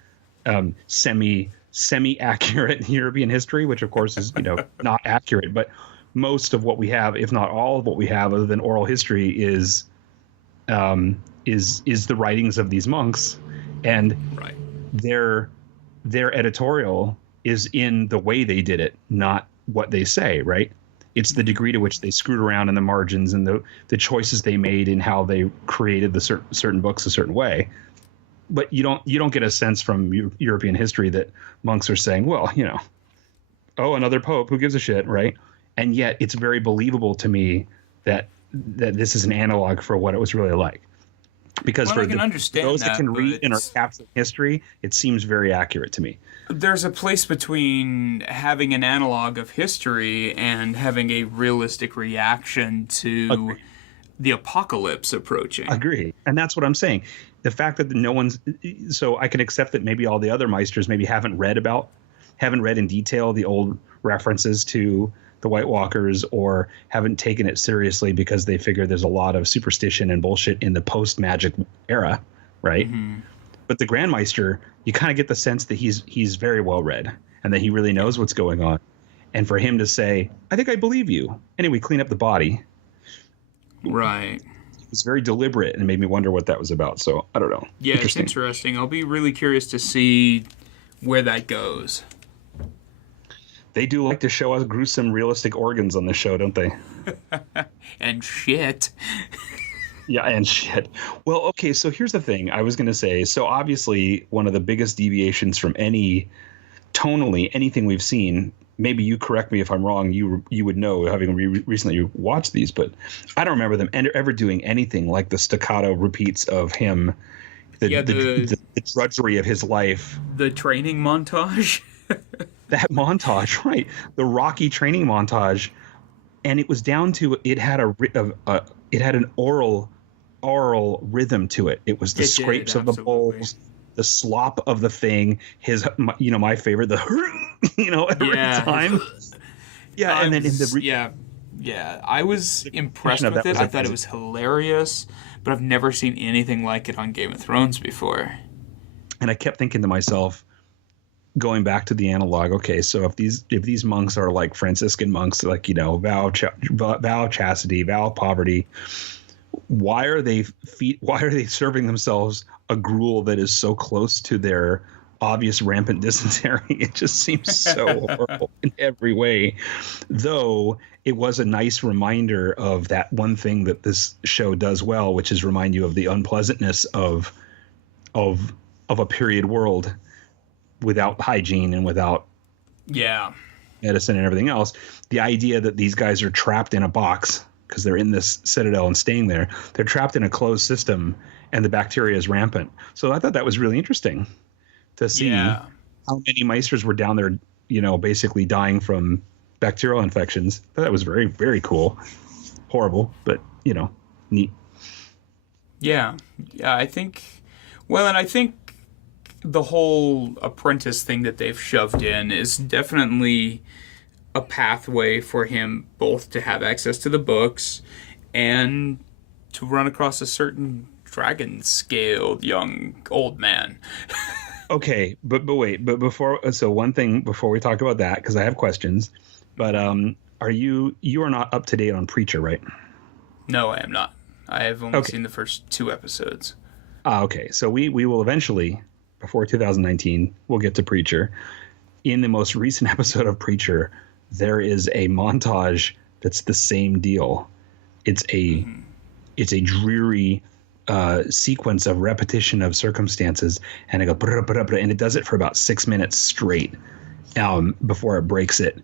semi accurate European history, which of course is not accurate, but most of what we have, if not all of what we have, other than oral history, is the writings of these monks, and right. their editorial is in the way they did it, not what they say, right? It's the degree to which they screwed around in the margins and the choices they made in how they created the certain books a certain way. But you don't get a sense from European history that monks are saying, well, another pope, who gives a shit, right? And yet it's very believable to me that this is an analog for what it was really like. Because for those that can read and are captured in history, it seems very accurate to me. There's a place between having an analog of history and having a realistic reaction to the apocalypse approaching. Agree. And that's what I'm saying. The fact that so I can accept that maybe all the other Meisters maybe haven't read in detail the old references to the White Walkers, or haven't taken it seriously because they figure there's a lot of superstition and bullshit in the post-magic era, right? Mm-hmm. But the Grand Meister, you kind of get the sense that he's very well read and that he really knows what's going on. And for him to say, I think I believe you. Anyway, clean up the body. Right. It's very deliberate and made me wonder what that was about. So I don't know. Yeah, it's interesting. I'll be really curious to see where that goes. They do like to show us gruesome, realistic organs on the show, don't they? And shit. Yeah, and shit. Well, okay, so here's the thing I was going to say. So obviously, one of the biggest deviations from tonally, anything we've seen, maybe you correct me if I'm wrong, you would know, having recently watched these, but I don't remember them ever doing anything like the staccato repeats of him, the drudgery of his life. The training montage? That montage, right? The Rocky training montage, and it was down to it had an oral rhythm to it. It was the scrapes of the bowls, the slop of the thing. My favorite, every time. Yeah, and then in the I was impressed with it. I thought it was hilarious, but I've never seen anything like it on Game of Thrones before. And I kept thinking to myself, going back to the analog, okay, so if these monks are like Franciscan monks, like vow chastity, vow poverty, why are they serving themselves a gruel that is so close to their obvious rampant dysentery? It just seems so horrible in every way. Though it was a nice reminder of that one thing that this show does well, which is remind you of the unpleasantness of a period world without hygiene and without medicine and everything else. The idea that these guys are trapped in a box because they're in this citadel and staying there. They're trapped in a closed system and the bacteria is rampant. So I thought that was really interesting to see how many Meisters were down there, basically dying from bacterial infections. I thought that was very, very cool. Horrible, but, neat. Yeah, I think the whole apprentice thing that they've shoved in is definitely a pathway for him both to have access to the books and to run across a certain dragon-scaled old man. Okay, but wait, one thing before we talk about that, because I have questions, but you are not up to date on Preacher, right? No, I am not. I have only seen the first 2 episodes. Okay, so we will eventually, before 2019, we'll get to Preacher. In the most recent episode of Preacher, there is a montage that's the same deal. It's a dreary sequence of repetition of circumstances, and I go and it does it for about 6 minutes straight before it breaks it.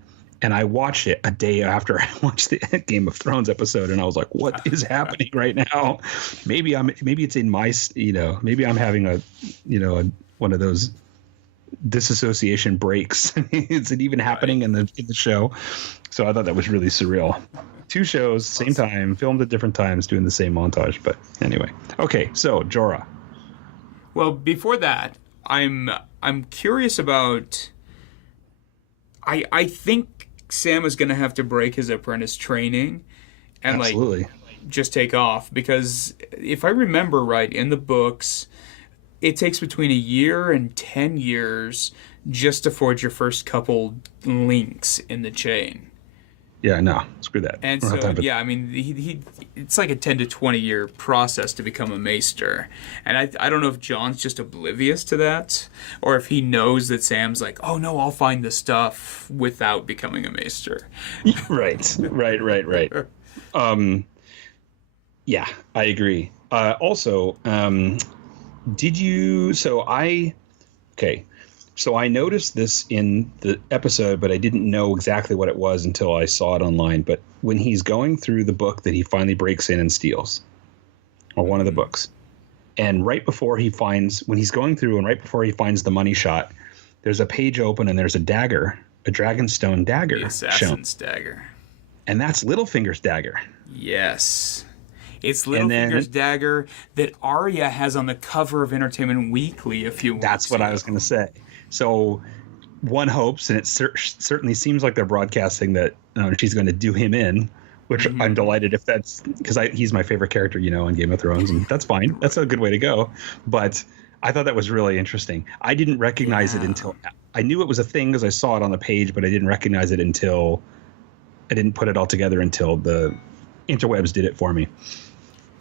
And I watched it a day after I watched the Game of Thrones episode, and I was like, "What is happening right now? Maybe it's in my, maybe I'm having one of those disassociation breaks. Is it even happening in the show?" So I thought that was really surreal. 2 shows, same time, filmed at different times, doing the same montage. But anyway, okay. So Jorah. Well, before that, I'm curious about. I think Sam is going to have to break his apprentice training and Absolutely. just take off, because if I remember right, in the books, it takes between a year and 10 years just to forge your first couple links in the chain. Yeah, no, screw that. And so, I mean, he it's like a 10 to 20 year process to become a maester. And I don't know if Jon's just oblivious to that, or if he knows that Sam's like, oh no, I'll find the stuff without becoming a maester. Right. Yeah, I agree. Also, So I noticed this in the episode, but I didn't know exactly what it was until I saw it online. But when he's going through the book that he finally breaks in and steals, or one of the books, and right before he finds the money shot, there's a page open and there's a dagger, a Dragonstone dagger. The assassin's dagger. And that's Littlefinger's dagger. Yes. It's Littlefinger's dagger that Arya has on the cover of Entertainment Weekly a few weeks ago. That's what I was going to say. So one hopes, and it certainly seems like they're broadcasting that she's going to do him in, which I'm delighted if that's, because he's my favorite character, in Game of Thrones, and that's fine. That's a good way to go. But I thought that was really interesting. I didn't recognize it until I knew it was a thing because I saw it on the page, but I didn't recognize it until I didn't put it all together until the interwebs did it for me.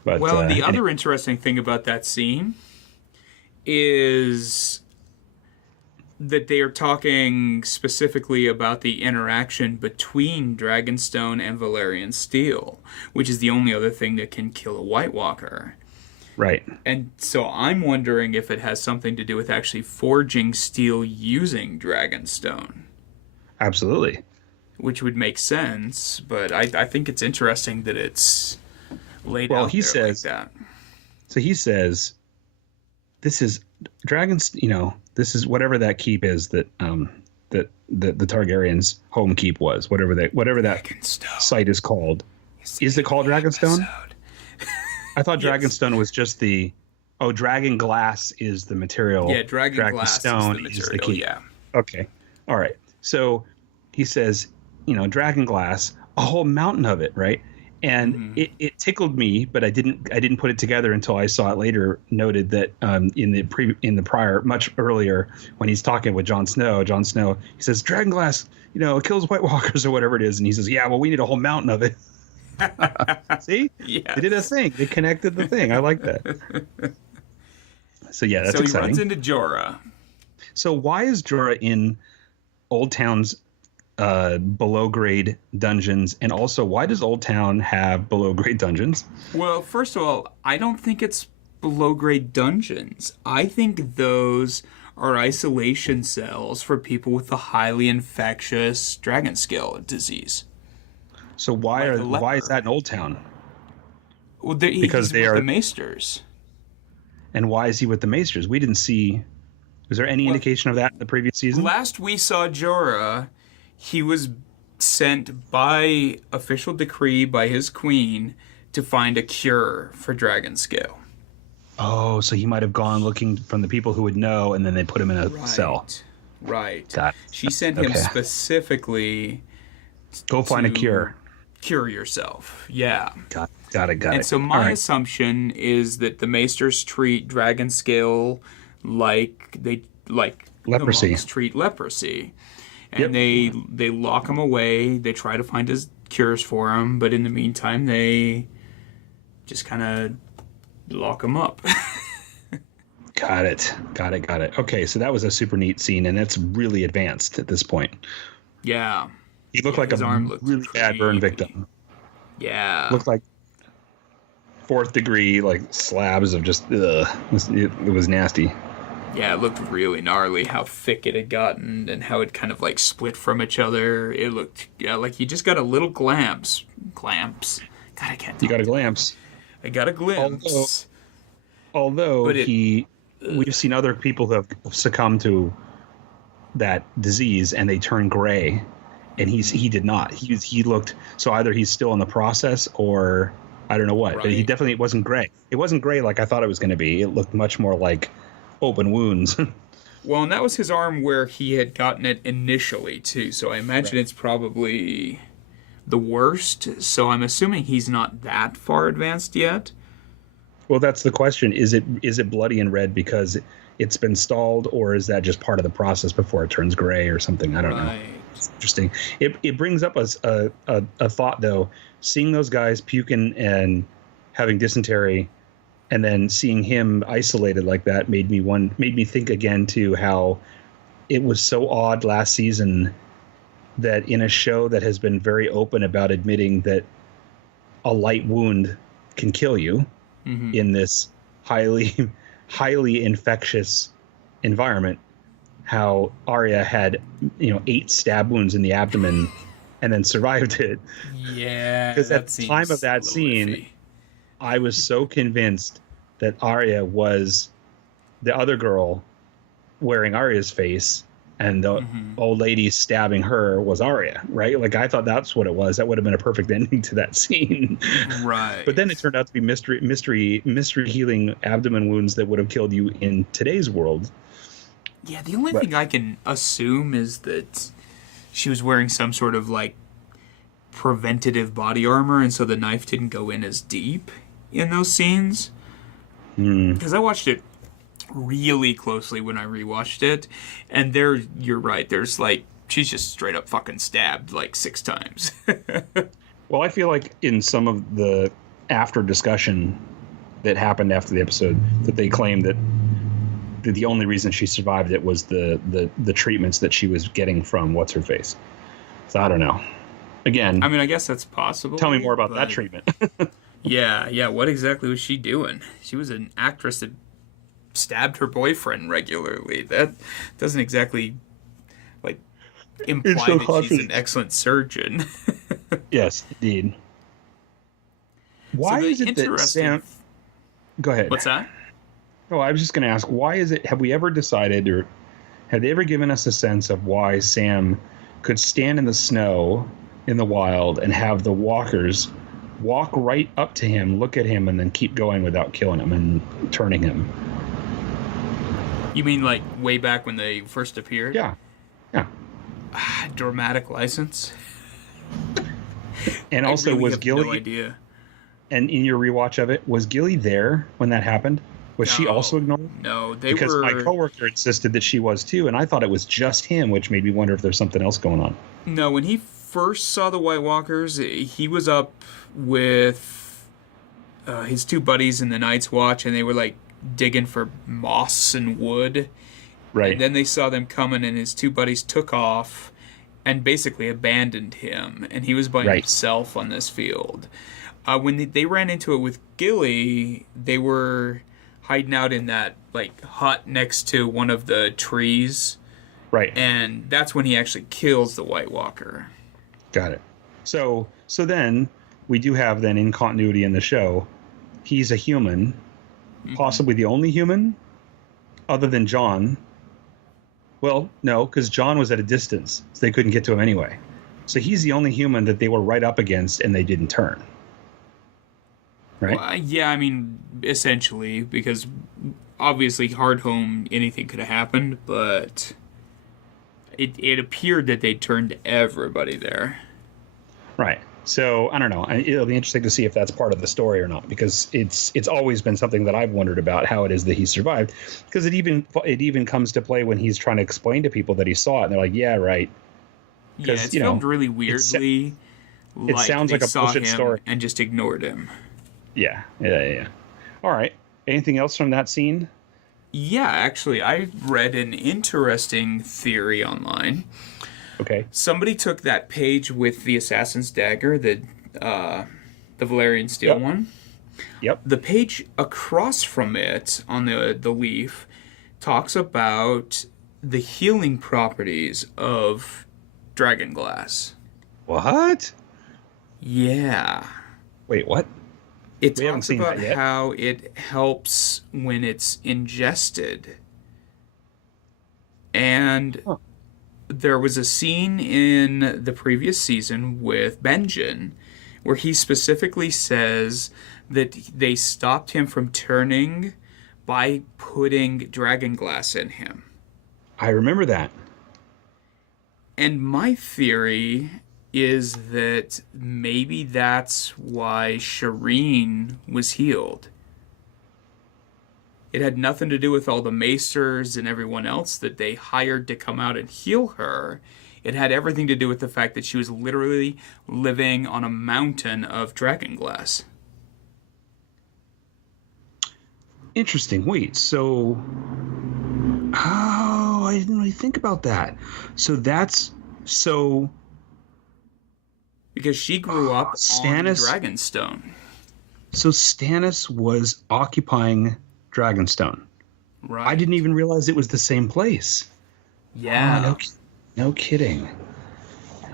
But, the other interesting thing about that scene is that they are talking specifically about the interaction between Dragonstone and Valyrian steel, which is the only other thing that can kill a White Walker. Right. And so I'm wondering if it has something to do with actually forging steel using Dragonstone. Absolutely. Which would make sense, but I think it's interesting that it's laid out he there says, like that. So he says, this is dragons, this is whatever that keep is that the Targaryens' home keep was, whatever that site is called. Is it called Dragonstone? I thought Dragonstone was just the dragon glass is the material. Yeah, Dragonstone is the key. Yeah. Okay. All right. So he says, dragon glass, a whole mountain of it, right? And it tickled me, but I didn't put it together until I saw it later. Noted that in the prior, much earlier, when he's talking with Jon Snow, he says dragonglass, it kills White Walkers or whatever it is, and he says, yeah, well, we need a whole mountain of it. See, yes. They did a thing. They connected the thing. I like that. So yeah, that's exciting. So he runs into Jorah. So why is Jorah in Old Town's below grade dungeons, and also why does Old Town have below grade dungeons? Well, first of all, I don't think it's below grade dungeons. I think those are isolation cells for people with the highly infectious dragon scale disease. So why is that in Old Town? Well, because they are the Maesters. And why is he with the Maesters? We didn't see. Was there any indication of that in the previous season? Last we saw Jorah, he was sent by official decree by his queen to find a cure for dragon scale. Oh, so he might have gone looking from the people who would know, and then they put him in a cell. Right. She sent him specifically go find a cure. Cure yourself. Yeah. Got it. And so my assumption is that the Maesters treat dragon scale like leprosy. The monks treat leprosy. And they lock him away. They try to find his cures for him, but in the meantime, they just kind of lock him up. Got it. Okay, so that was a super neat scene, and it's really advanced at this point. Yeah. He looked like his a arm looked really bad burn creepy. victim. Yeah. Looked like fourth degree, like slabs of just, ugh. It was nasty. Yeah, it looked really gnarly how thick it had gotten and how it kind of like split from each other. It looked, like you just got a little glimpse. God, I can't You talk. got a glimpse. I got a glimpse. Although we've seen other people who have succumbed to that disease and they turn gray, and he did not. He looked, so either he's still in the process or I don't know what, but he definitely wasn't gray. It wasn't gray like I thought it was going to be. It looked much more like open wounds. Well, and that was his arm where he had gotten it initially too. So I imagine it's probably the worst. So I'm assuming he's not that far advanced yet. Well, that's the question. Is it bloody and red because it's been stalled, or is that just part of the process before it turns gray or something? I don't know. It's interesting. It brings up a thought, though. Seeing those guys puking and having dysentery, and then seeing him isolated like that made me think again to how it was so odd last season that in a show that has been very open about admitting that a light wound can kill you in this highly infectious environment, how Arya had 8 stab wounds in the abdomen and then survived it. Yeah, because at the time of that scene, iffy. I was so convinced that Arya was the other girl wearing Arya's face, and the old lady stabbing her was Arya, right? Like, I thought that's what it was. That would have been a perfect ending to that scene. Right. But then it turned out to be mystery healing abdomen wounds that would have killed you in today's world. Yeah, the only thing I can assume is that she was wearing some sort of, like, preventative body armor, and so the knife didn't go in as deep in those scenes. Because I watched it really closely when I rewatched it, and you're right, there's like, she's just straight up fucking stabbed like 6 times. Well, I feel like in some of the after discussion that happened after the episode, that they claimed that the only reason she survived it was the treatments that she was getting from what's her face. So I don't know. Again, I mean, I guess that's possible. Tell me more about that treatment. Yeah. What exactly was she doing? She was an actress that stabbed her boyfriend regularly. That doesn't exactly like imply that she's an excellent surgeon. Yes, indeed. Why is it that Sam? Go ahead. What's that? Oh, I was just going to ask, why is it? Have we ever decided, or have they ever given us a sense of why Sam could stand in the snow in the wild and have the walkers walk right up to him, look at him, and then keep going without killing him and turning him? You mean like way back when they first appeared? Yeah. Dramatic license. And also, really was Gilly? No idea. And in your rewatch of it, was Gilly there when that happened? Was she also ignored? No, because my coworker insisted that she was too, and I thought it was just him, which made me wonder if there's something else going on. No, when he first saw the White Walkers, he was up with his 2 buddies in the Night's Watch, and they were like digging for moss and wood. Right. And then they saw them coming, and his 2 buddies took off and basically abandoned him, and he was by himself on this field. When they ran into it with Gilly, they were hiding out in that like hut next to one of the trees. Right. And that's when he actually kills the White Walker. Got it. So then we do have then in continuity in the show, he's a human, possibly the only human other than Jon. Well, no, because Jon was at a distance, so they couldn't get to him anyway. So he's the only human that they were right up against and they didn't turn. Right? Well, yeah, I mean, essentially, because obviously Hardhome, anything could have happened, but it appeared that they turned everybody there. Right. So I don't know. It'll be interesting to see if that's part of the story or not, because it's always been something that I've wondered about, how it is that he survived. Because it even comes to play when he's trying to explain to people that he saw it, and they're like, "Yeah, right." Yeah, it's filmed really weirdly. It sounds like a bullshit story, and just ignored him. Yeah. All right. Anything else from that scene? Yeah, actually, I read an interesting theory online. Okay. Somebody took that page with the assassin's dagger, the Valyrian steel one. Yep. The page across from it on the leaf talks about the healing properties of dragon glass. What? Yeah. Wait, what? It We haven't talks seen about that yet. how it helps when it's ingested. And there was a scene in the previous season with Benjen where he specifically says that they stopped him from turning by putting dragon glass in him. I remember that. And my theory is that maybe that's why Shireen was healed. It had nothing to do with all the maesters and everyone else that they hired to come out and heal her. It had everything to do with the fact that she was literally living on a mountain of dragon glass. Interesting. Wait, so... Oh, I didn't really think about that. So that's... So... Because she grew up on Stannis- Dragonstone. So Stannis was occupying Dragonstone. Right. I didn't even realize it was the same place. Yeah. Oh, no kidding.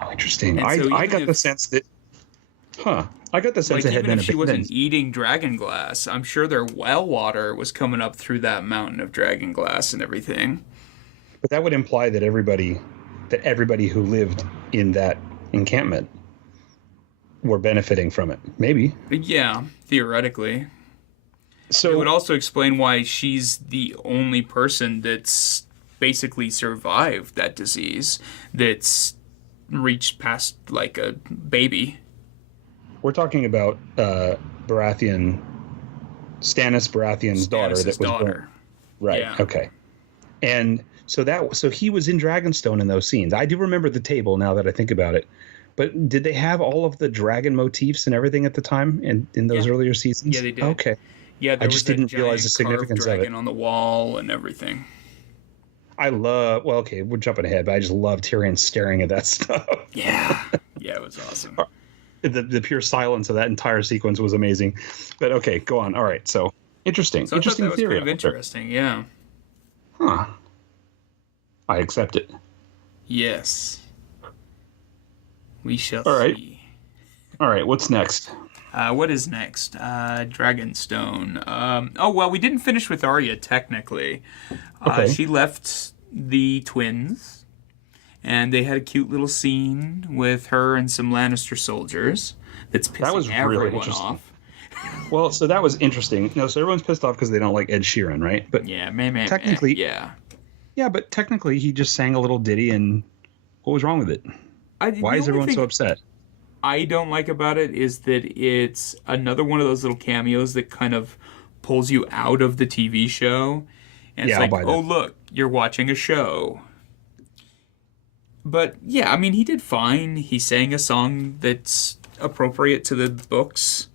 Oh, interesting. And so I even got the if- sense that... Huh. I got the sense Like, it had even been if she wasn't abandoned. eating dragon glass, I'm sure their well water was coming up through that mountain of dragon glass and everything. But that would imply that everybody who lived in that encampment were benefiting from it. Maybe. Yeah, theoretically. So It would also explain why she's the only person that's basically survived that disease, that's reached past like a baby. we're talking about Stannis Baratheon's daughter that was born. daughter. Right. Yeah. Okay. And so he was in Dragonstone in those scenes. I do remember the table now that I think about it. But did they have all of the dragon motifs and everything at the time in those earlier seasons? Yeah, they did. Okay. Yeah, there I was just that didn't realize the giant carved significance of it. dragon on the wall and everything. We're jumping ahead, but I just love Tyrion staring at that stuff. Yeah. Yeah, it was awesome. The pure silence of that entire sequence was amazing. But okay, go on. All right, so interesting. So I thought interesting that was theory. kind of interesting, yeah. Huh. I accept it. Yes. We shall All right. see. All right, what's next? What is next? Dragonstone. We didn't finish with Arya, technically. Okay. She left the twins, and they had a cute little scene with her and some Lannister soldiers that's pissing That was really everyone interesting. off. Well, so that was interesting. So everyone's pissed off because they don't like Ed Sheeran, right? But Yeah, Technically- yeah. yeah, but technically he just sang a little ditty, and what was wrong with it? Why is everyone so upset? I don't like about it is that it's another one of those little cameos that kind of pulls you out of the TV show. And Yeah, it's I'll buy like, that. oh, look, you're watching a show. But yeah, I mean, he did fine. He sang a song that's appropriate to the books.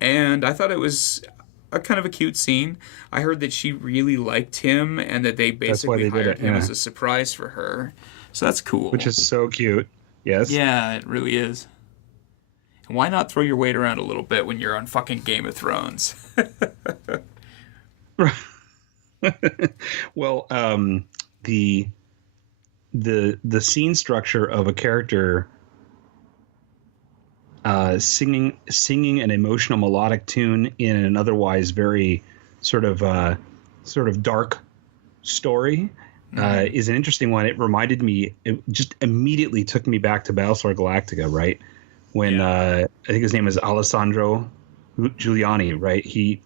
And I thought it was a kind of a cute scene. I heard that she really liked him and that they why basically they did hired it, him yeah. as a surprise for her. So that's cool. Which is so cute. Yes. Yeah, it really is. And why not throw your weight around a little bit when you're on fucking Game of Thrones? Well, the scene structure of a character singing an emotional melodic tune in an otherwise very sort of dark story is an interesting one. It reminded me, it just immediately took me back to Battlestar Galactica, right? When I think his name is Alessandro Giuliani, right? He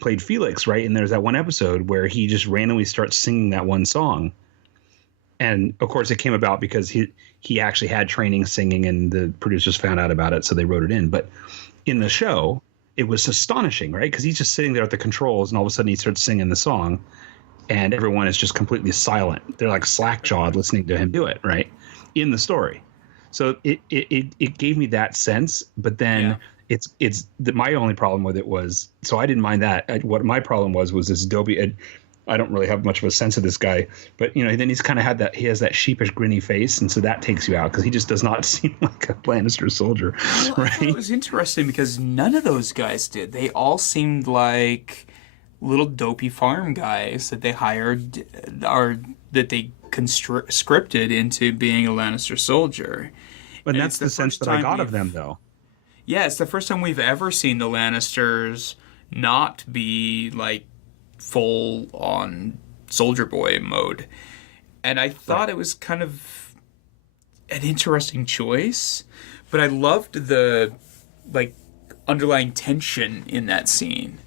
played Felix, right? And there's that one episode where he just randomly starts singing that one song. And of course it came about because he actually had training singing and the producers found out about it. So they wrote it in. But in the show, it was astonishing, right? Because he's just sitting there at the controls and all of a sudden he starts singing the song and everyone is just completely silent. They're like slack-jawed listening to him do it, right? In the story. So it gave me that sense, but then My only problem with it was, so I didn't mind that. What my problem was this Dobby. I don't really have much of a sense of this guy, but then he's kind of he has that sheepish, grinny face, and so that takes you out because he just does not seem like a Lannister soldier. Well, right? I thought it was interesting because none of those guys did. They all seemed like little dopey farm guys that they hired or that they scripted into being a Lannister soldier. But that's the sense that I got of them, though. Yeah, it's the first time we've ever seen the Lannisters not be like full on soldier boy mode. And I thought it was kind of an interesting choice, but I loved the like underlying tension in that scene.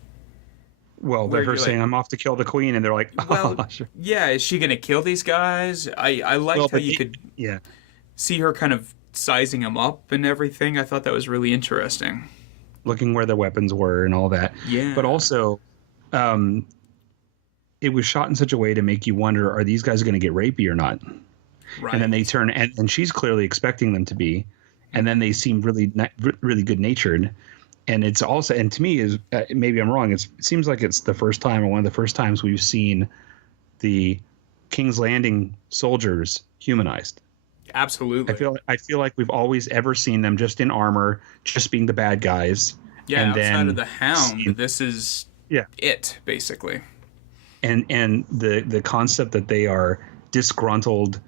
Well, they're her saying, I'm off to kill the queen, and they're like, oh, well, sure. Yeah, is she going to kill these guys? I liked how you could see her kind of sizing them up and everything. I thought that was really interesting. Looking where their weapons were and all that. Yeah. But also, it was shot in such a way to make you wonder, are these guys going to get rapey or not? Right. And then they turn, and she's clearly expecting them to be, and then they seem really, really good-natured. And it's also, and to me, maybe I'm wrong, it seems like it's the first time, or one of the first times we've seen the King's Landing soldiers humanized. Absolutely. I feel like we've always ever seen them just in armor, just being the bad guys. Yeah, and outside of the Hound, this is it, basically. And the concept that they are disgruntled,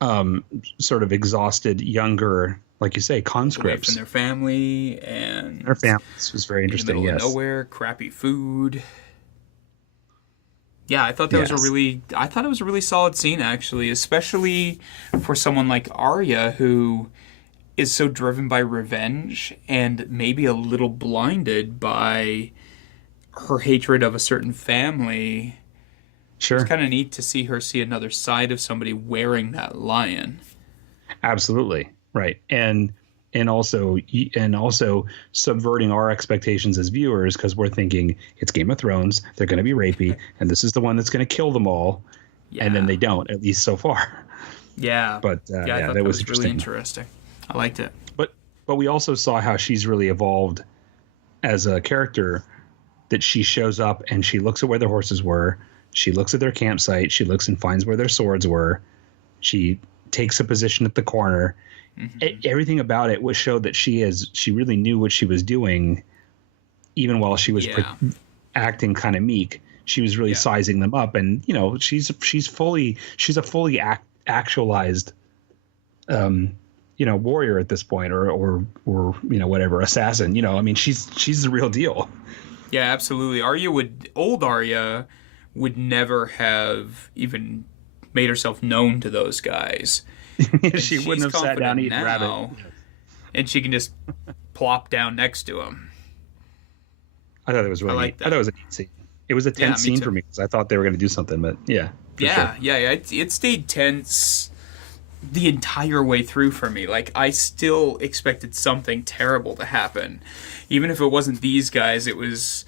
sort of exhausted, younger, like you say, conscripts. Away from their family and their families was very interesting. In the middle of nowhere, crappy food. Yeah, I thought that was a really solid scene, actually, especially for someone like Arya, who is so driven by revenge and maybe a little blinded by her hatred of a certain family. Sure. It's kind of neat to see her see another side of somebody wearing that lion. Absolutely. Right. And also subverting our expectations as viewers, because we're thinking it's Game of Thrones, they're going to be rapey, and this is the one that's going to kill them all. Yeah. And then they don't, at least so far. Yeah. But I thought that was really interesting. I liked it. But we also saw how she's really evolved as a character, that she shows up and she looks at where the horses were. She looks at their campsite. She looks and finds where their swords were. She takes a position at the corner. Mm-hmm. Everything about it showed that she really knew what she was doing, even while she was acting kind of meek. She was really sizing them up, and she's a fully actualized warrior at this point, or whatever, assassin. I mean, she's the real deal. Yeah, absolutely. Old Arya would never have even made herself known to those guys. She wouldn't have sat down eating rabbit. And she can just plop down next to him. I thought it was really neat. I thought it was a neat scene. It was a tense scene for me because I thought they were going to do something, but sure. It stayed tense the entire way through for me. Like, I still expected something terrible to happen. Even if it wasn't these guys, it was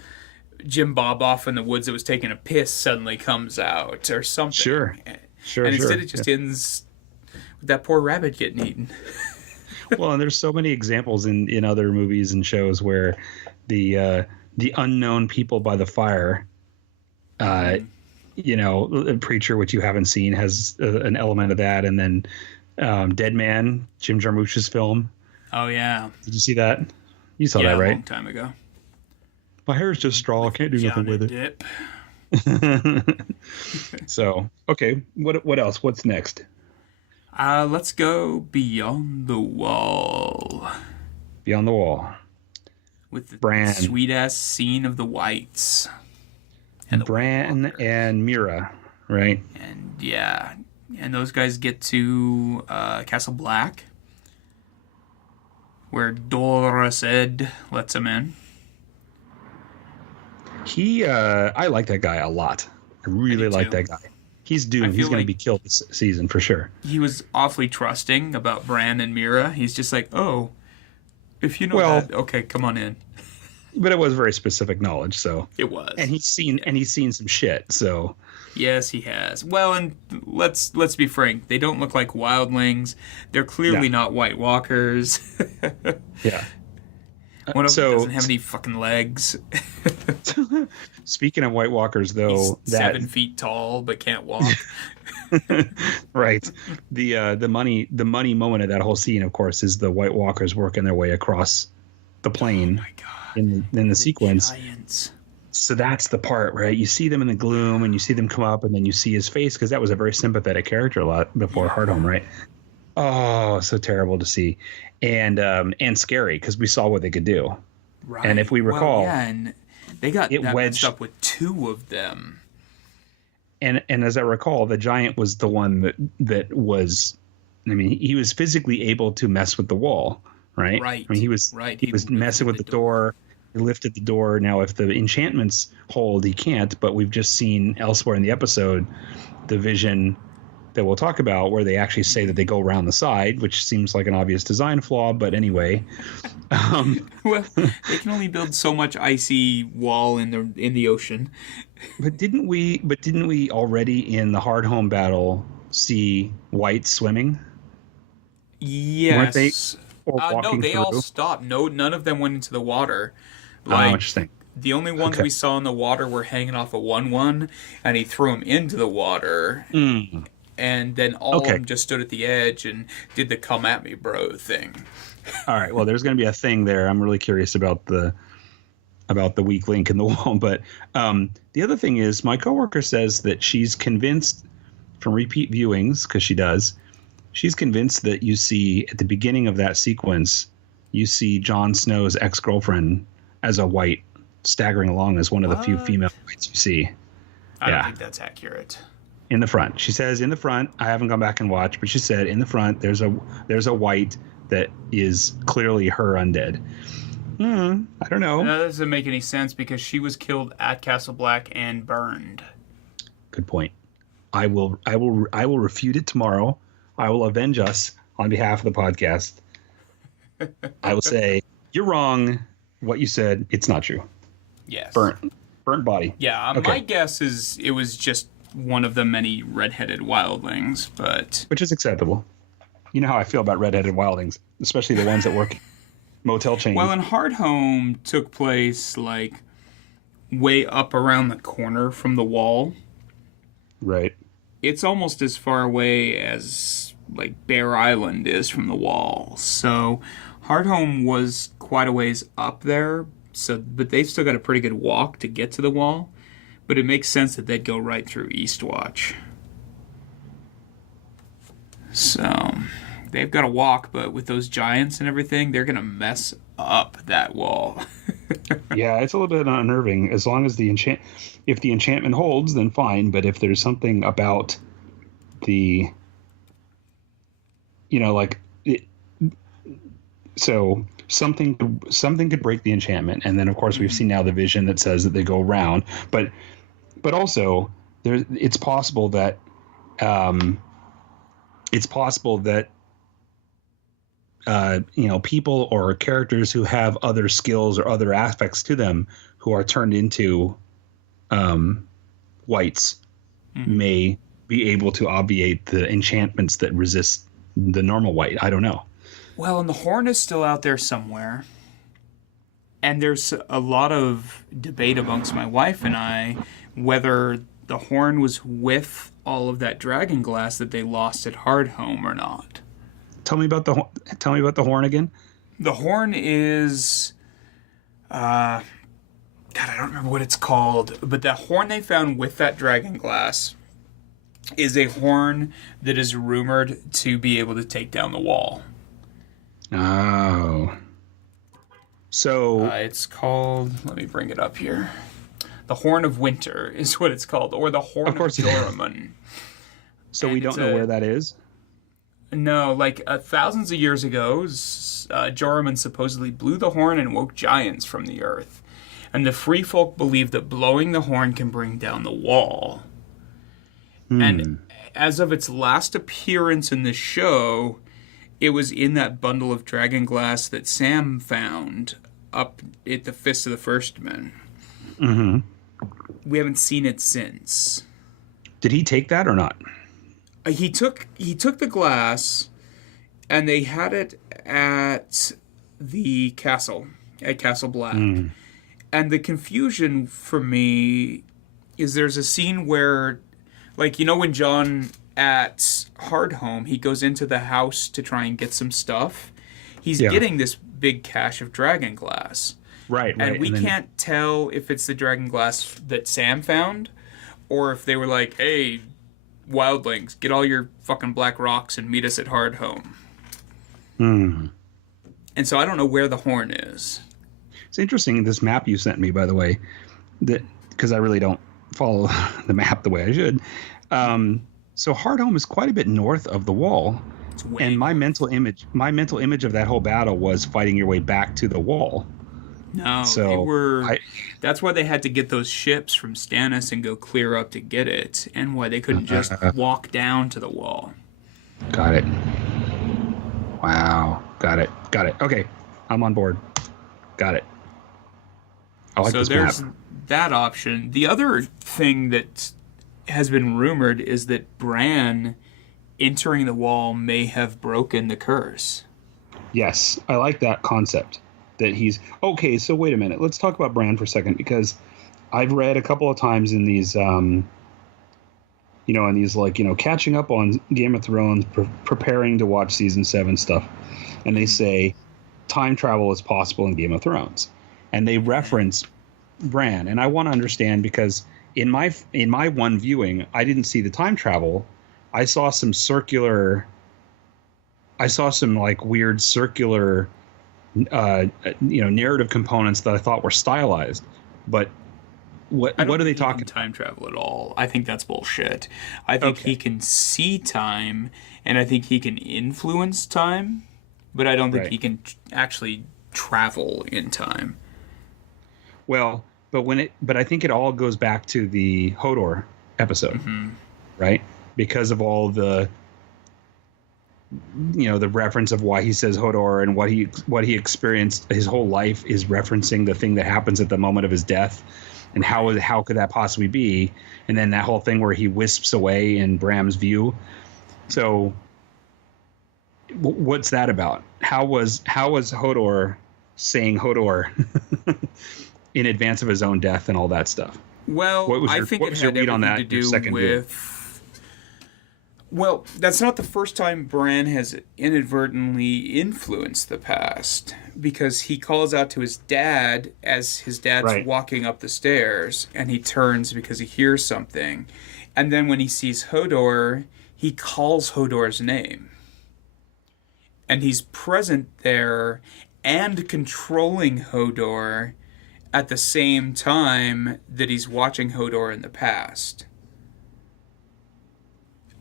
Jim Bob off in the woods that was taking a piss suddenly comes out or something. Sure. And instead it just ends with that poor rabbit getting eaten. Well, and there's so many examples in other movies and shows where the unknown people by the fire, a Preacher, which you haven't seen, has an element of that. And then Dead Man, Jim Jarmusch's film. Oh, yeah. Did you see that? You saw that, right? A long time ago. My hair is just straw. I can't do nothing with it. So, okay. What else? What's next? Let's go Beyond the Wall. Beyond the Wall. With the sweet-ass scene of the Whites. And Bran and Mira, right? And those guys get to Castle Black, where Dolorous Ed lets them in. I like that guy a lot. I really like that guy. He's doomed. He's going to be killed this season for sure. He was awfully trusting about Bran and Mira. He's just like, oh, if you know that, okay, come on in. But it was very specific knowledge, so it was. And he's seen some shit, so yes, he has. Well, and let's be frank, they don't look like wildlings. They're clearly not White Walkers. Yeah. One of So- them doesn't have any fucking legs. Speaking of White Walkers, though, He's 7 feet tall but can't walk. right, the money moment of that whole scene, of course, is the White Walkers working their way across the plain. Oh my god! In the sequence. Giants. So that's the part, right? You see them in the gloom, and you see them come up, and then you see his face, because that was a very sympathetic character a lot before Hardhome, right? Oh, so terrible to see, and scary, because we saw what they could do. Right. And if we recall, and they got it that wedged messed up with 2 of them. and as I recall, the giant was the one that was, I mean, he was physically able to mess with the wall, right? Right. I mean, he was messing with the door. He lifted the door. Now, if the enchantments hold, he can't. But we've just seen elsewhere in the episode the vision that we'll talk about, where they actually say that they go around the side, which seems like an obvious design flaw. But anyway, Well, they can only build so much icy wall in the ocean. But didn't we already in the Hardhome battle see whites swimming? Yes. Weren't they? Or No, walking they all through? stopped. No, none of them went into the water. Oh, interesting. The only ones we saw in the water were hanging off a 1-1, and he threw them into the water. And then all of them just stood at the edge and did the "come at me, bro" thing. All right. Well, there's going to be a thing there. I'm really curious about the weak link in the wall. But the other thing is, my coworker says that she's convinced from repeat viewings, because she does. She's convinced that you see at the beginning of that sequence, you see Jon Snow's ex-girlfriend as a white staggering along as one of the few female whites you see. I don't think that's accurate. In the front. She says in the front, I haven't gone back and watched, but she said in the front there's a white that is clearly her undead. I don't know. That doesn't make any sense because she was killed at Castle Black and burned. Good point. I will refute it tomorrow. I will avenge us on behalf of the podcast. I will say, you're wrong. What you said, it's not true. Yes. Burnt body. Yeah, my guess is it was just one of the many red-headed wildlings, but... Which is acceptable. You know how I feel about red-headed wildlings, especially the ones that work motel chains. Well, and Hardhome took place, like, way up around the corner from the wall. Right. It's almost as far away as, like, Bear Island is from the wall. So, Hardhome was quite a ways up there, but they've still got a pretty good walk to get to the wall. But it makes sense that they'd go right through Eastwatch. So, they've got to walk, but with those giants and everything, they're going to mess up that wall. Yeah, it's a little bit unnerving. As long as if the enchantment holds, then fine. But if there's something about so something could break the enchantment, and then of course we've seen now the vision that says that they go around. But also it's possible that people or characters who have other skills or other aspects to them who are turned into whites may be able to obviate the enchantments that resist the normal white. I don't know. Well, and the horn is still out there somewhere. And there's a lot of debate amongst my wife and I whether the horn was with all of that dragon glass that they lost at Hardhome or not. Tell me about the horn again. The horn is God, I don't remember what it's called, but the horn they found with that dragon glass is a horn that is rumored to be able to take down the wall. Oh. So it's called, let me bring it up here. The Horn of Winter is what it's called, or the Horn of Joramun. So we don't know where that is? No, like thousands of years ago, Joramun supposedly blew the horn and woke giants from the earth. And the free folk believe that blowing the horn can bring down the wall. And as of its last appearance in the show, it was in that bundle of dragon glass that Sam found up at the Fist of the First Men. Mm-hmm. We haven't seen it since. Did he take that or not? He took the glass, and they had it at the castle. at Castle Black. And the confusion for me is there's a scene where, like, you know, when Jon at Hardhome, he goes into the house to try and get some stuff. He's getting this big cache of dragon glass. Right. And we can't tell if it's the dragon glass that Sam found or if they were like, hey, wildlings, get all your fucking black rocks and meet us at Hardhome. And so I don't know where the horn is. It's interesting, this map you sent me, by the way, that because I really don't follow the map the way I should. So Hardhome is quite a bit north of the wall. And my mental image of that whole battle was fighting your way back to the wall. No, so that's why they had to get those ships from Stannis and go clear up to get it, and why they couldn't just walk down to the wall. Got it. Wow. Got it. Okay. I'm on board. Got it. I like this map. So there's that option. The other thing that has been rumored is that Bran entering the wall may have broken the curse. Yes, I like that concept. That he's... Okay, so wait a minute. Let's talk about Bran for a second, because I've read a couple of times in these... catching up on Game of Thrones, preparing to watch season 7 stuff, and they say time travel is possible in Game of Thrones, and they reference Bran, and I want to understand, because in my one viewing, I didn't see the time travel. I saw some weird circular, narrative components that I thought were stylized, but. What are they talking? Time travel at all? I think that's bullshit. I think he can see time, and I think he can influence time, but I don't think he can actually travel in time. Well, but I think it all goes back to the Hodor episode, right? Because of all the, the reference of why he says Hodor and what he experienced his whole life is referencing the thing that happens at the moment of his death. And how could that possibly be? And then that whole thing where he wisps away in Bram's view. So, what's that about? How was Hodor saying Hodor in advance of his own death and all that stuff? Well, I think it had everything to do with. Well, that's not the first time Bran has inadvertently influenced the past, because he calls out to his dad as his dad's walking up the stairs, and he turns because he hears something. And then when he sees Hodor, he calls Hodor's name. And he's present there and controlling Hodor at the same time that he's watching Hodor in the past.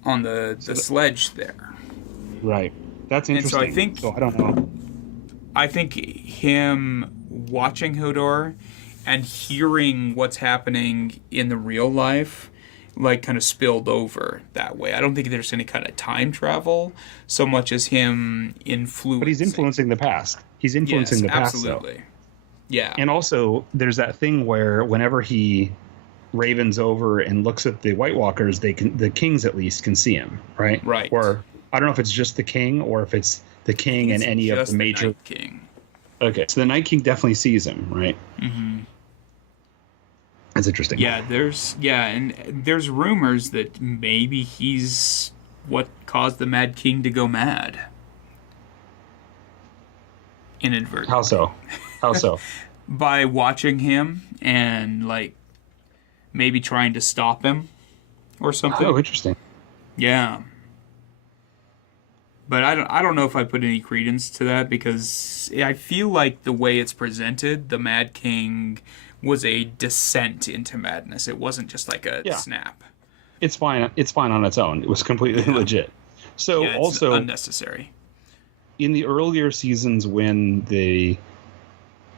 On the sledge there. Right. That's interesting. And so I don't know. I think him watching Hodor and hearing what's happening in the real life, like, kind of spilled over that way. I don't think there's any kind of time travel so much as him influencing. But he's influencing the past. He's influencing the past, absolutely. Though. Yeah. And also, there's that thing where whenever he ravens over and looks at the White Walkers, the kings at least can see him, right? Right. Or I don't know if it's just the king or if it's the king and any of the major. Night King. Okay, so the Night King definitely sees him, right? Mm-hmm. That's interesting. Yeah, and there's rumors that maybe he's what caused the Mad King to go mad. Inadvertently. How so? How so? By watching him and, like, maybe trying to stop him or something. Oh, interesting. Yeah. But I don't know if I put any credence to that, because I feel like the way it's presented, the Mad King was a descent into madness. It wasn't just like a snap. It's fine. It's fine on its own. It was completely legit. So it's also unnecessary. In the earlier seasons, when the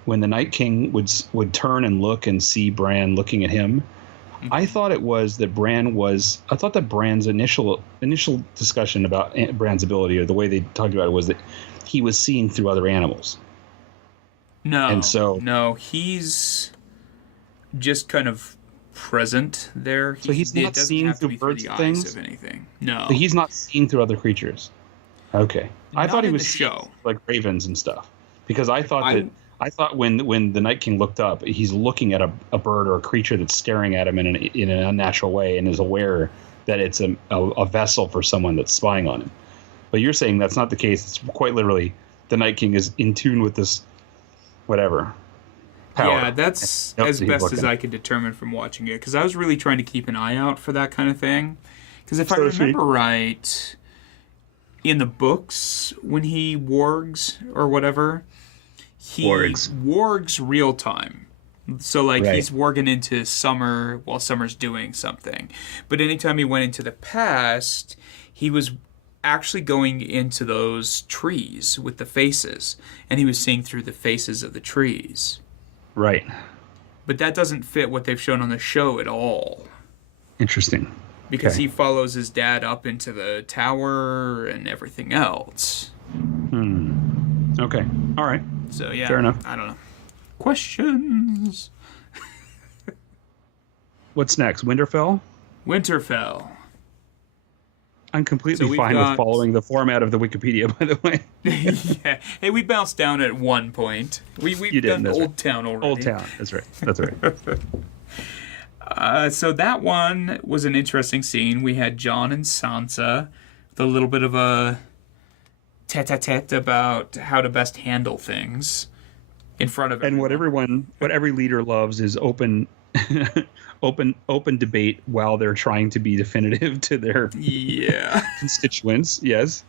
Night King would turn and look and see Bran looking at him, I thought it was that I thought that Bran's initial discussion about Bran's ability, or the way they talked about it, was that he was seeing through other animals. No, he's just kind of present there. So he's not seeing through birds and things? Of anything. No. So he's not seeing through other creatures. Okay. I thought he was show like ravens and stuff, because I thought I thought when the Night King looked up, he's looking at a bird or a creature that's staring at him in an unnatural way and is aware that it's a vessel for someone that's spying on him. But you're saying that's not the case. It's quite literally the Night King is in tune with this whatever power. Yeah, that's as best as I could determine from watching it, because I was really trying to keep an eye out for that kind of thing. Because if I remember right, in the books, when he wargs or whatever, he wargs real time. So, like, he's warging into Summer while Summer's doing something. But anytime he went into the past, he was actually going into those trees with the faces. And he was seeing through the faces of the trees. Right. But that doesn't fit what they've shown on the show at all. Interesting. Because he follows his dad up into the tower and everything else. Okay. All right. So, yeah. Fair enough. I don't know. Questions? What's next? Winterfell? Winterfell. I'm completely fine with following the format of the Wikipedia, by the way. Yeah. Hey, we bounced down at one point. We've done Old Town already. Old Town. That's right. That's right. So that one was an interesting scene. We had Jon and Sansa with a little bit of a tete-a-tete about how to best handle things in front of everyone. And what every leader loves is open debate while they're trying to be definitive to their constituents. Yes.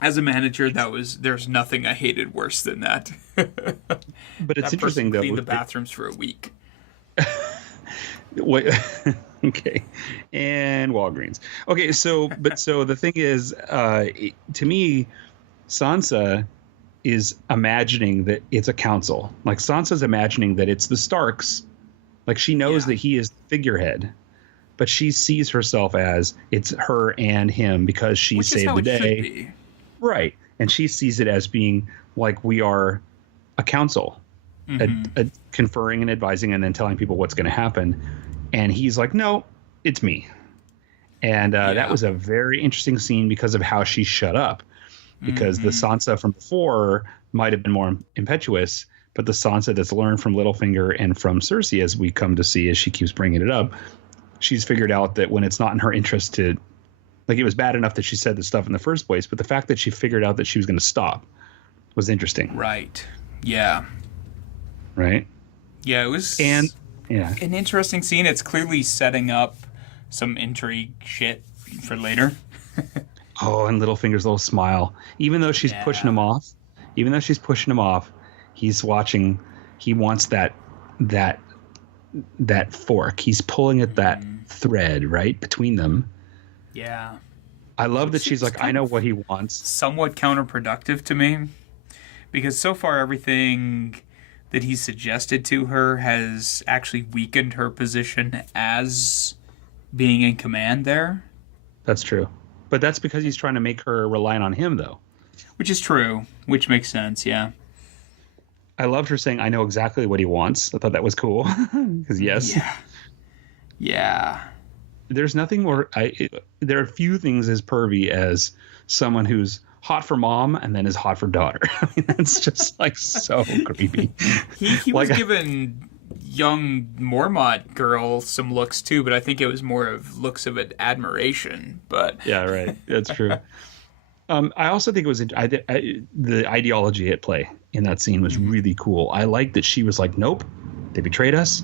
As a manager, there's nothing I hated worse than that. But it's interesting though. Clean the bathrooms for a week. Wait, okay, and Walgreens. Okay, so the thing is, to me, Sansa is imagining that it's a council. Like Sansa's imagining that it's the Starks. Like she knows that he is the figurehead, but she sees herself as it's her and him because she saved the day. Should be. Right, and she sees it as being like we are a council. Conferring and advising and then telling people what's going to happen. And he's like, no, it's me. And that was a very interesting scene because of how she shut up. Because the Sansa from before might have been more impetuous, but the Sansa that's learned from Littlefinger and from Cersei, as we come to see as she keeps bringing it up, she's figured out that when it's not in her interest to, like, it was bad enough that she said the stuff in the first place, but the fact that she figured out that she was going to stop was interesting. Right. Yeah. Right. Yeah, it was an interesting scene. It's clearly setting up some intrigue shit for later. Oh, and Littlefinger's little smile. Even though she's pushing him off, he's watching. He wants that fork. He's pulling at that thread right between them. Yeah. I love that she's like, I know what he wants. Somewhat counterproductive to me, because so far everything that he suggested to her has actually weakened her position as being in command there. That's true. But that's because he's trying to make her rely on him, though. Which is true. Which makes sense, yeah. I loved her saying, I know exactly what he wants. I thought that was cool. Because, yes. Yeah. There's nothing more... there are few things as pervy as someone who's hot for mom and then is hot for daughter. I mean, that's just like so creepy. He was giving young Mormont girl some looks too, but I think it was more of looks of admiration. But yeah, right. That's true. I also think it was the ideology at play in that scene was really cool. I like that she was like, nope, they betrayed us.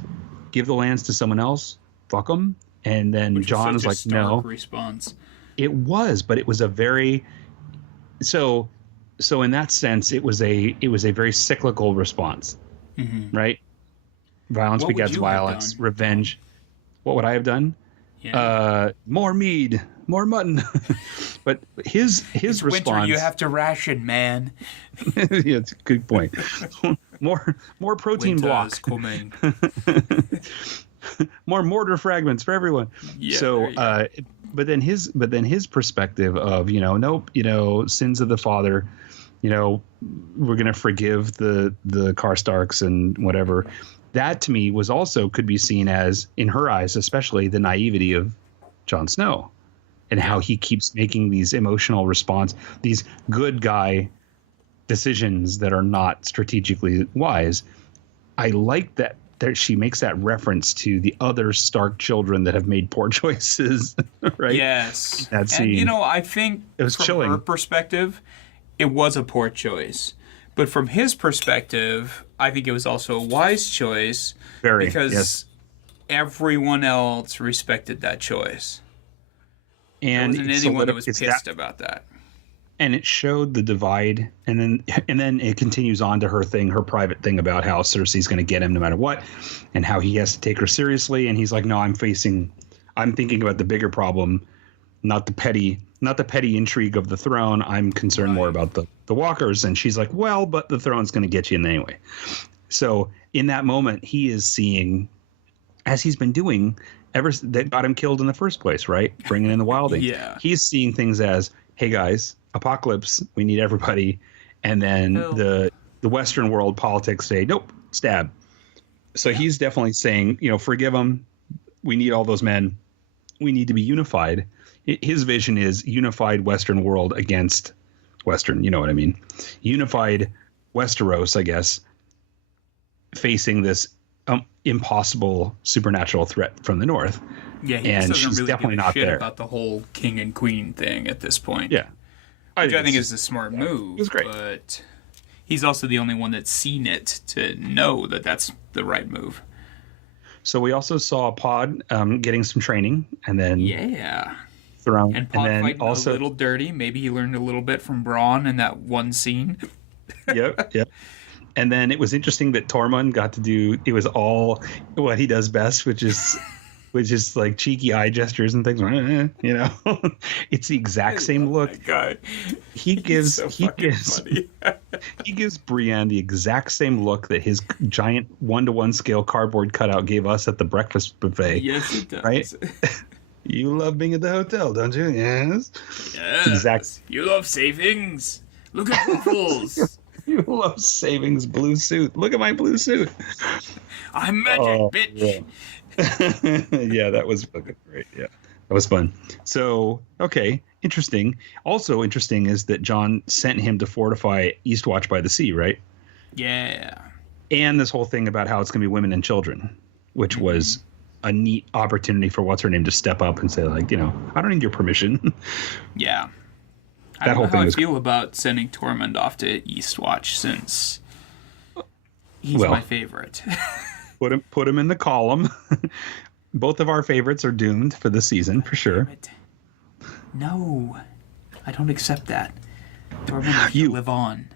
Give the lands to someone else. Fuck them. And then Jon is like, no. Response. It was, but it was a very so in that sense, it was a very cyclical response, right? Violence begets violence, revenge. What would I have done? Yeah. More mead, more mutton. But his it's response. Winter, you have to ration, man. Yeah, it's a good point. more protein blocks. More mortar fragments for everyone. Yeah, so but then his perspective of, nope, sins of the father, we're going to forgive the Karstarks and whatever. That to me was also could be seen as, in her eyes, especially the naivety of Jon Snow and how he keeps making these emotional response, these good guy decisions that are not strategically wise. I like that she makes that reference to the other Stark children that have made poor choices, right? Yes. That scene. And, I think it was from chilling. her perspective, it was a poor choice. But from his perspective, I think it was also a wise choice. Very, because yes. everyone else respected that choice. And there wasn't anyone that was pissed about that. And it showed the divide, and then it continues on to her private thing about how Cersei's going to get him no matter what, and how he has to take her seriously. And he's like, no, I'm thinking about the bigger problem, not the petty intrigue of the throne. I'm concerned more about the walkers. And she's like, well, but the throne's going to get you in anyway. So in that moment, he is seeing, as he's been doing ever that got him killed in the first place, right? Bringing in the wilding. Yeah. He's seeing things as, hey guys, apocalypse, we need everybody. And then the Western world politics say, nope, stab. So he's definitely saying, forgive them. We need all those men. We need to be unified. His vision is unified Western world against Western, you know what I mean? Unified Westeros, I guess, facing this impossible supernatural threat from the north. Yeah, he and doesn't she's really definitely give a not shit there about the whole king and queen thing at this point. Yeah. Which I think is a smart move. It was great. But he's also the only one that's seen it to know that that's the right move. So we also saw Pod getting some training, and then thrown, and Pod then fighting also a little dirty. Maybe he learned a little bit from Bronn in that one scene. Yep. And then it was interesting that Tormund got to do. It was all what he does best, which is like cheeky eye gestures and things. It's the exact same look. My God. He gives funny. he gives Brienne the exact same look that his giant 1-to-1 scale cardboard cutout gave us at the breakfast buffet. Yes, it does. Right? You love being at the hotel, don't you? Yes. Yes. Exact. You love savings. Look at Ruffles. You love savings blue suit. Look at my blue suit. I'm magic, bitch. Yeah. Yeah, that was fucking great. Yeah, that was fun. So, okay, interesting. Also interesting is that Jon sent him to fortify Eastwatch by the Sea, right? Yeah. And this whole thing about how it's going to be women and children, which was a neat opportunity for what's-her-name to step up and say, like, I don't need your permission. Yeah. That I don't whole know thing how was I feel about sending Tormund off to Eastwatch since he's my favorite. Put him in the column. Both of our favorites are doomed for this season, for sure. No, I don't accept that. Tormund should live on.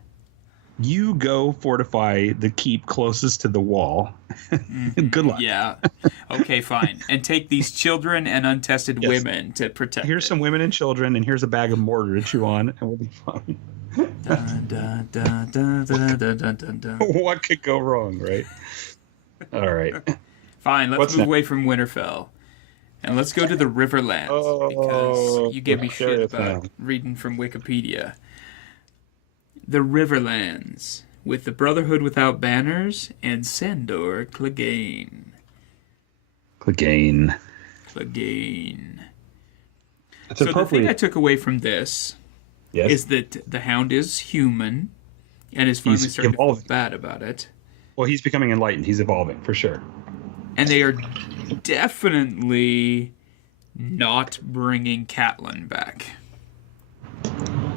You go fortify the keep closest to the wall. Good luck. Yeah. Okay, fine. And take these children and untested women to protect Here's some women and children, and here's a bag of mortar to chew on, and we'll be fine. What could go wrong, right? All right. Fine, let's move away from Winterfell. And let's go to the Riverlands, because you gave me shit about reading from Wikipedia. The Riverlands, with the Brotherhood Without Banners and Sandor Clegane. Clegane. So the thing I took away from this is that the Hound is human and is finally starting to feel bad about it. Well, he's becoming enlightened. He's evolving, for sure. And they are definitely not bringing Catelyn back.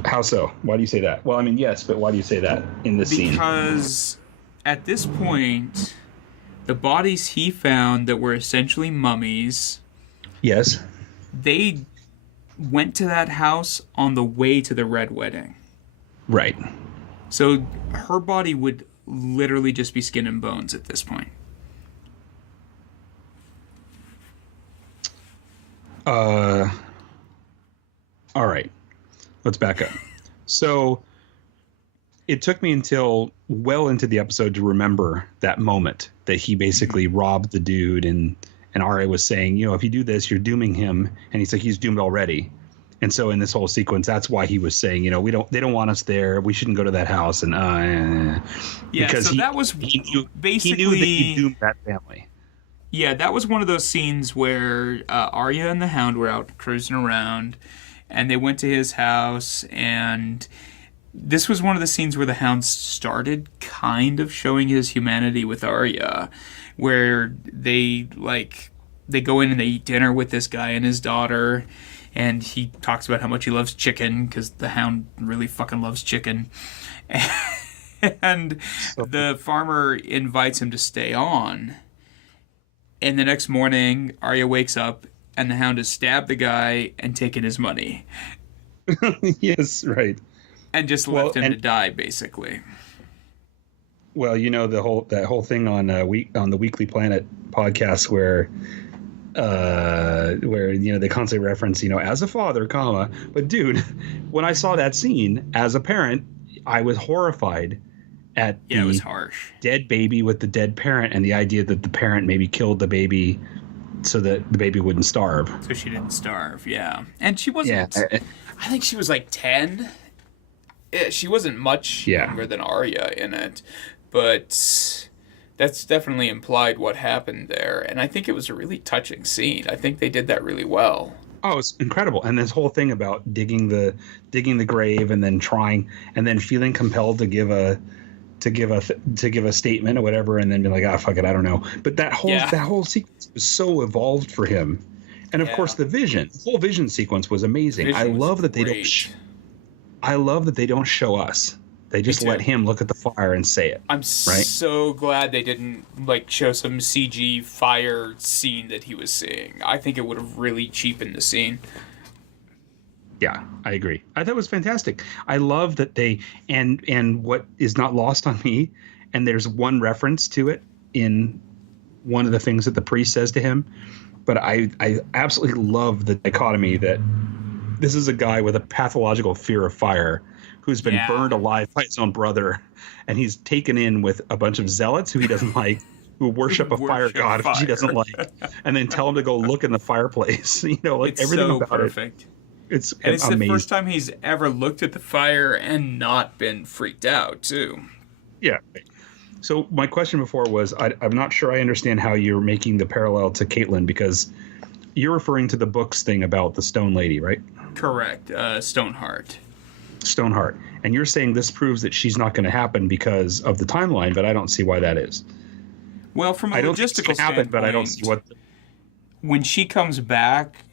How so? Why do you say that? Well, I mean, yes, but why do you say that in this scene? Because at this point, the bodies he found that were essentially mummies... Yes. They went to that house on the way to the Red Wedding. Right. So her body would literally just be skin and bones at this point. All right. Let's back up. So it took me until well into the episode to remember that moment that he basically robbed the dude, and Arya was saying, if you do this, you're dooming him. And he's like, he's doomed already. And so in this whole sequence, that's why he was saying, they don't want us there. We shouldn't go to that house. And because so that was basically he knew that he doomed that family. Yeah, that was one of those scenes where Arya and the Hound were out cruising around, and they went to his house, and this was one of the scenes where the Hound started kind of showing his humanity with Arya, where they go in and they eat dinner with this guy and his daughter, and he talks about how much he loves chicken because the Hound really fucking loves chicken. And the farmer invites him to stay on. And the next morning, Arya wakes up and the Hound has stabbed the guy and taken his money. Yes, right. And just left him to die, basically. Well, you know, that whole thing on the Weekly Planet podcast where you know they constantly reference, you know, as a father, comma. But dude, when I saw that scene as a parent, I was horrified at it was harsh. Dead baby with the dead parent, and the idea that the parent maybe killed the baby so that the baby wouldn't starve. So she didn't starve, yeah. And she wasn't. Yeah, I think she was like 10. She wasn't much younger than Arya in it, but that's definitely implied what happened there. And I think it was a really touching scene. I think they did that really well. Oh, it's incredible. And this whole thing about digging the grave and then feeling compelled to give a statement or whatever, and then be like, fuck it, I don't know. But that whole sequence was so evolved for him. And of course the whole vision sequence was amazing. I love that they don't show us. They just let him look at the fire and say it. I'm so glad they didn't show some CG fire scene that he was seeing. I think it would have really cheapened the scene. Yeah, I agree. I thought it was fantastic. I love that they and what is not lost on me, and there's one reference to it in one of the things that the priest says to him, but I absolutely love the dichotomy that this is a guy with a pathological fear of fire who's been burned alive by his own brother, and he's taken in with a bunch of zealots who he doesn't like, who worship a fire god which he doesn't like, and then tell him to go look in the fireplace. You know, it's everything so about perfect. It's amazing. The first time he's ever looked at the fire and not been freaked out, too. Yeah. So my question before was, I'm not sure I understand how you're making the parallel to Caitlyn, because you're referring to the books thing about the Stone Lady, right? Correct. Stoneheart. Stoneheart. And you're saying this proves that she's not going to happen because of the timeline, but I don't see why that is. Well, from a logistical standpoint, but I don't see what. When she comes back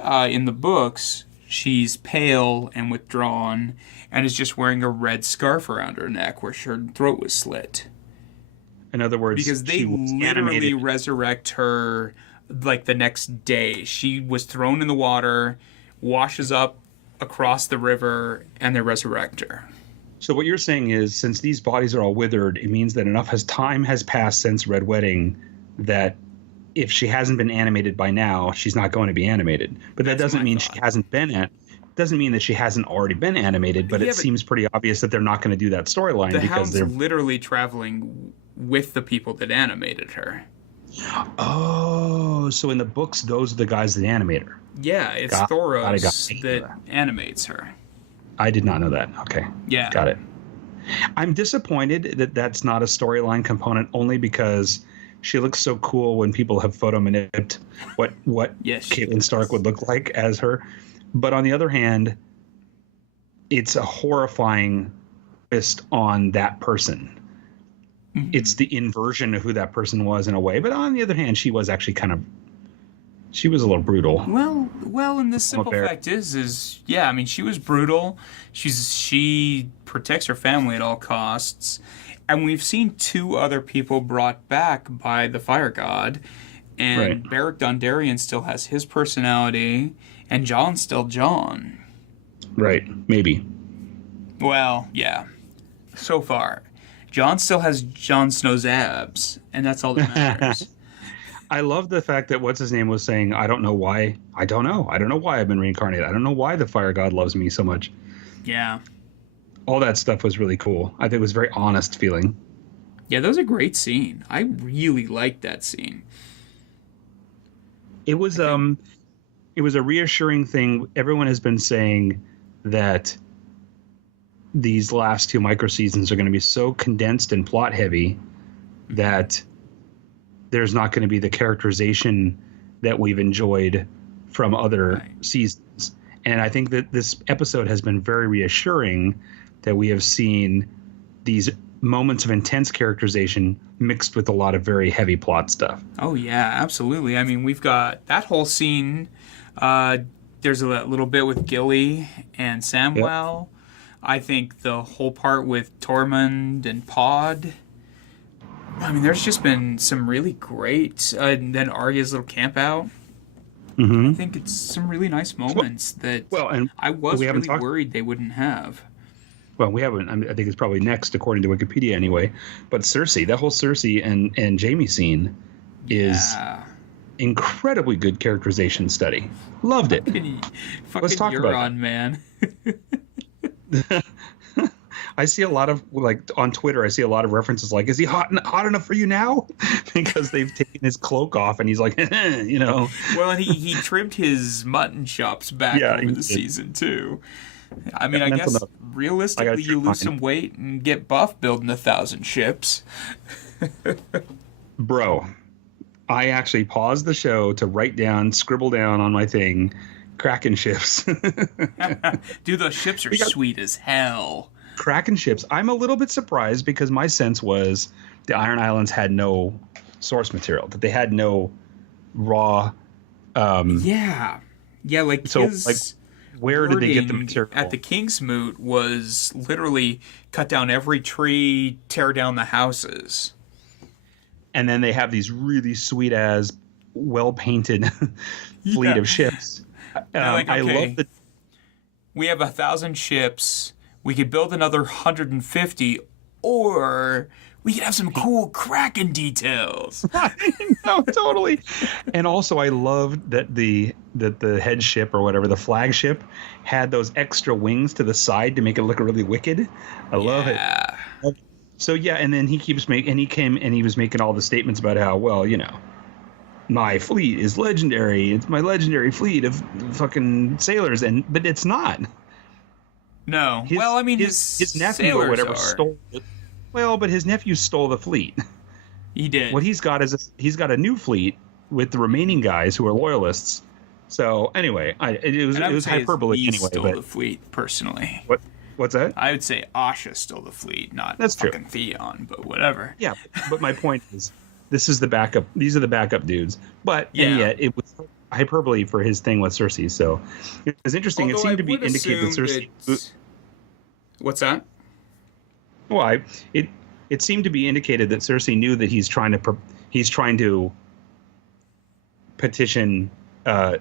in the books, she's pale and withdrawn and is just wearing a red scarf around her neck where her throat was slit. In other words, because they literally resurrect her the next day. She was thrown in the water, washes up across the river, and they resurrect her. So what you're saying is, since these bodies are all withered, it means that enough time has passed since Red Wedding that if she hasn't been animated by now, she's not going to be animated. But that doesn't mean she hasn't been doesn't mean that she hasn't already been animated, but it seems pretty obvious that they're not going to do that storyline because they're literally traveling with the people that animated her. Oh, so in the books, those are the guys that animate her. Yeah, it's Thoros that animates her. I did not know that. Okay. Yeah. Got it. I'm disappointed that that's not a storyline component, only because she looks so cool when people have photo manipulated what Caitlyn Stark would look like as her. But on the other hand, it's a horrifying twist on that person. Mm-hmm. It's the inversion of who that person was in a way. But on the other hand, she was actually she was a little brutal. Well, and the simple fact is, yeah, I mean, she was brutal. She protects her family at all costs. And we've seen two other people brought back by the fire god. And Beric Dondarrion still has his personality, and Jon's still Jon. Right, maybe. Well, yeah. So far. Jon still has Jon Snow's abs, and that's all that matters. I love the fact that what's-his-name was saying, I don't know why I've been reincarnated. I don't know why the fire god loves me so much. Yeah. All that stuff was really cool. I think it was a very honest feeling. Yeah, that was a great scene. I really liked that scene. It was a reassuring thing. Everyone has been saying that these last two micro seasons are going to be so condensed and plot heavy that there's not going to be the characterization that we've enjoyed from other seasons. And I think that this episode has been very reassuring that we have seen these moments of intense characterization mixed with a lot of very heavy plot stuff. Oh, yeah, absolutely. I mean, we've got that whole scene. There's a little bit with Gilly and Samwell. Yep. I think the whole part with Tormund and Pod. I mean, there's just been some really great... and then Arya's little camp out. I think it's some really nice moments and I was really worried they wouldn't have. Well, we haven't. I think it's probably next, according to Wikipedia anyway. But Cersei, that whole Cersei and Jaime scene is incredibly good characterization study. Loved it. Let's talk about it. Man. I see a lot of, like, on Twitter, I see a lot of references like, is he hot enough for you now? Because they've taken his cloak off and he's like, you know. Well, and he trimmed his mutton chops back over the season, too. I mean, I guess realistically you lose some weight and get buff building 1,000 ships. Bro, I actually paused the show to scribble down on my thing, Kraken ships. Dude, those ships are sweet as hell. Kraken ships. I'm a little bit surprised because my sense was the Iron Islands had no source material, that they had no raw. Where did they get the material? At the Kingsmoot was literally cut down every tree, tear down the houses. And then they have these really sweet as, well painted fleet of ships. I love the. We have 1,000 ships. We could build another 150, or we could have some cool Kraken details. No, totally. And also, I loved that the head ship or whatever, the flagship, had those extra wings to the side to make it look really wicked. I love it. So yeah, and then he was making all the statements about how, well, you know, my fleet is legendary. It's my legendary fleet of fucking sailors, but it's not. No. His nephew or whatever stole it. Well, but his nephew stole the fleet. He did. What he's got is he's got a new fleet with the remaining guys who are loyalists. So anyway, it was hyperbole anyway. Stole the fleet personally. What's that? I would say Asha stole the fleet, not That's fucking true. Theon, but whatever. Yeah, but my point is, this is the backup. These are the backup dudes. But and yet it was hyperbole for his thing with Cersei. So it was interesting. It seemed to be indicated that Cersei. What's that? Well, it seemed to be indicated that Cersei knew that he's trying to petition an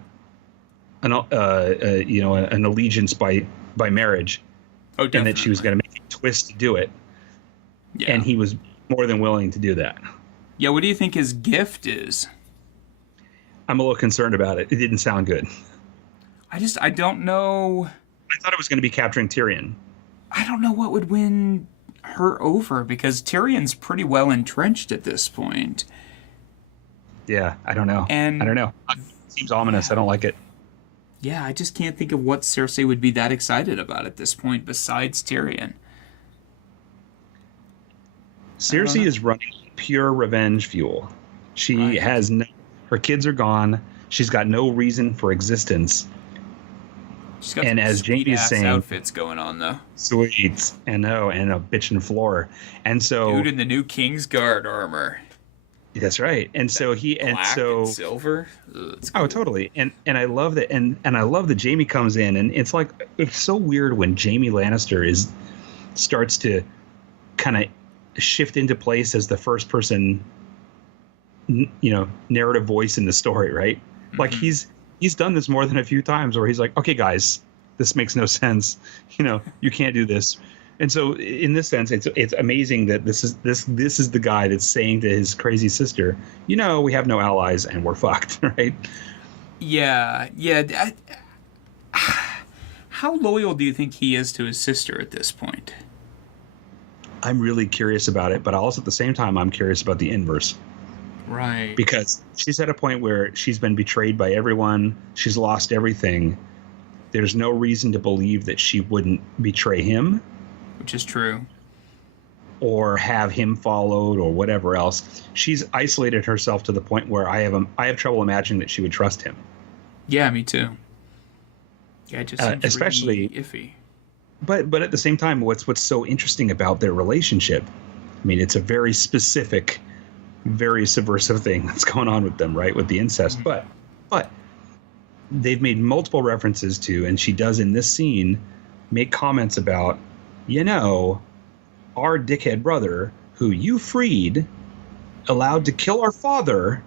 allegiance by marriage, and that she was going to make a twist to do it, and he was more than willing to do that. Yeah, what do you think his gift is? I'm a little concerned about it. It didn't sound good. I don't know. I thought it was going to be capturing Tyrion. I don't know what would win her over, because Tyrion's pretty well entrenched at this point. Yeah, I don't know. And I don't know. It seems ominous. I don't like it. Yeah, I just can't think of what Cersei would be that excited about at this point besides Tyrion. Cersei is running pure revenge fuel. She has her kids are gone. She's got no reason for existence. She's got and as Jamie's saying, outfits going on though. Sweet, and a bitchin' floor, and so dude in the new Kingsguard armor. That's right, and so and silver. Cool. Totally, and I love that, and I love that Jaime comes in, and it's so weird when Jaime Lannister starts to kind of shift into place as the first person, narrative voice in the story, right? Mm-hmm. Like he's done this more than a few times where he's like, okay, guys, this makes no sense. You can't do this. And so in this sense, it's amazing that this is the guy that's saying to his crazy sister, we have no allies and we're fucked, right? Yeah. How loyal do you think he is to his sister at this point? I'm really curious about it, but also at the same time, I'm curious about the inverse. Right. Because she's at a point where she's been betrayed by everyone. She's lost everything. There's no reason to believe that she wouldn't betray him. Which is true. Or have him followed or whatever else. She's isolated herself to the point where I have trouble imagining that she would trust him. Yeah, me too. Yeah, it just seems especially really iffy. but at the same time, what's so interesting about their relationship? I mean, it's a very specific, very subversive thing that's going on with them, right? With the incest, but they've made multiple references to, and she does in this scene, make comments about, our dickhead brother who you freed, allowed to kill our father,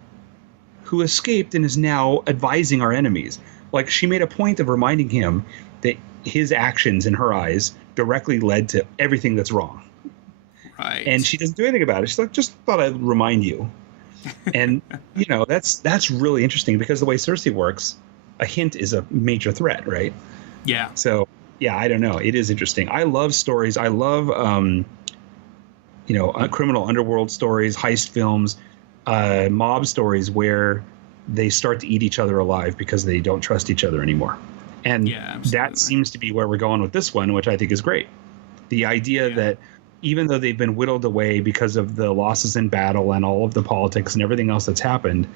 who escaped and is now advising our enemies. Like, she made a point of reminding him that his actions in her eyes directly led to everything that's wrong. Right. And she doesn't do anything about it. She's like, just thought I'd remind you. And, that's really interesting because the way Cersei works, a hint is a major threat, right? Yeah. So, yeah, I don't know. It is interesting. I love stories. I love, criminal underworld stories, heist films, mob stories where they start to eat each other alive because they don't trust each other anymore. And that seems to be where we're going with this one, which I think is great. The idea that even though they've been whittled away because of the losses in battle and all of the politics and everything else that's happened,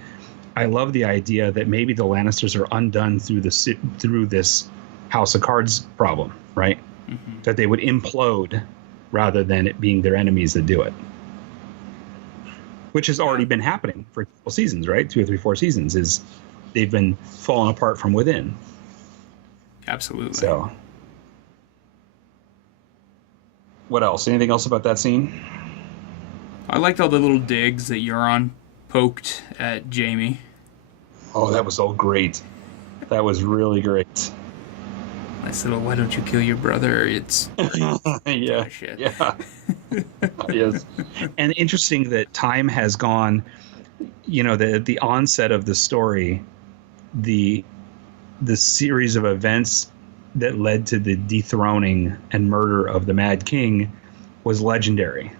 I love the idea that maybe the Lannisters are undone through this House of Cards problem, right? Mm-hmm. That they would implode rather than it being their enemies that do it. Which has already been happening for a couple seasons, right? 2 or 3, 4 seasons is they've been falling apart from within. Absolutely. So, what else? Anything else about that scene? I liked all the little digs that Euron poked at Jaime. Oh, that was all great. That was really great. Nice little, why don't you kill your brother? It's yeah, shit. yeah. Yes. And interesting that time has gone, the onset of the story, the series of events that led to the dethroning and murder of the Mad King was legendary.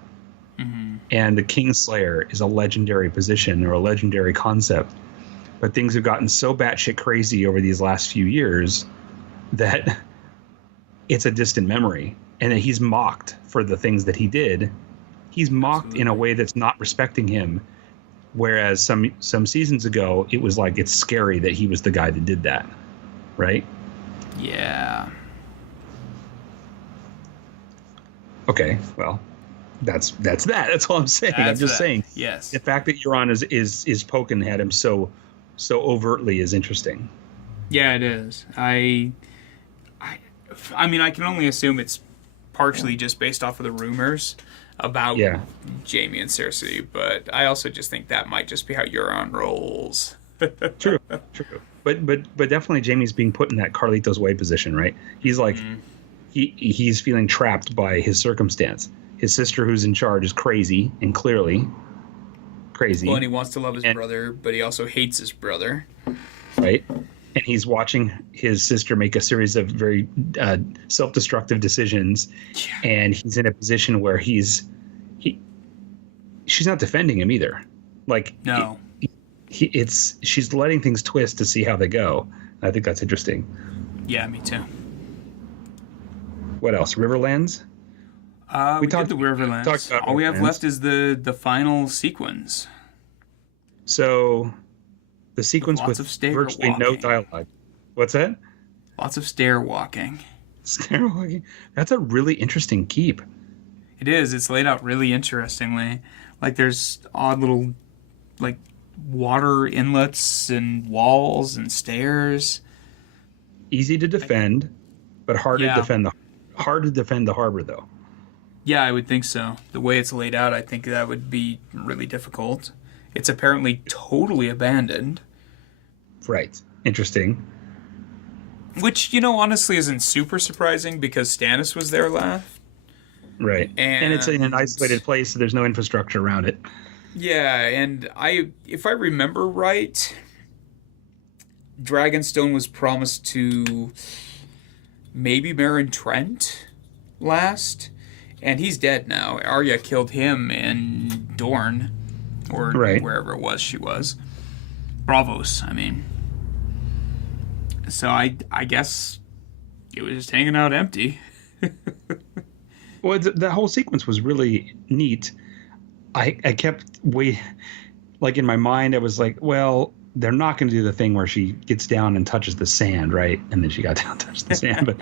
Mm-hmm. And the Kingslayer is a legendary position or a legendary concept. But things have gotten so batshit crazy over these last few years that it's a distant memory, and that he's mocked for the things that he did. He's mocked Absolutely. In a way that's not respecting him. Whereas some seasons ago, it was like, it's scary that he was the guy that did that. Right? Yeah. Okay, well, that's that. That's all I'm saying. I'm just saying. Yes. The fact that Euron is poking at him so overtly is interesting. Yeah, it is. I mean, I can only assume it's partially just based off of the rumors about Jaime and Cersei, but I also just think that might just be how Euron rolls. True. But definitely Jaime's being put in that Carlitos Way position, right? He's like, he's feeling trapped by his circumstance. His sister, who's in charge, is crazy, and clearly crazy. Well, and he wants to love his brother, but he also hates his brother. Right. And he's watching his sister make a series of very self-destructive decisions, and he's in a position where she's not defending him either. Like, no, she's letting things twist to see how they go. I think that's interesting. Yeah, me too. What else? Riverlands. We did the Riverlands. All we have left is the final sequence. So. The sequence with virtually no dialogue. What's that? Lots of stair walking. Stair walking? That's a really interesting keep. It is. It's laid out really interestingly. Like, there's odd little, like, water inlets and walls and stairs. Easy to defend, but hard to defend the harbor, though. Yeah, I would think so. The way it's laid out, I think that would be really difficult. It's apparently totally abandoned. Right. Interesting. Which, honestly isn't super surprising because Stannis was there last. Right. And it's in an isolated place, so there's no infrastructure around it. Yeah, and if I remember right, Dragonstone was promised to maybe Meryn Trent last, and he's dead now. Arya killed him in Dorne. Or wherever it was she was. Bravos, I mean. So I guess it was just hanging out empty. Well, the whole sequence was really neat. I kept like in my mind, I was like, well, they're not going to do the thing where she gets down and touches the sand, right? And then she got down and touched the sand.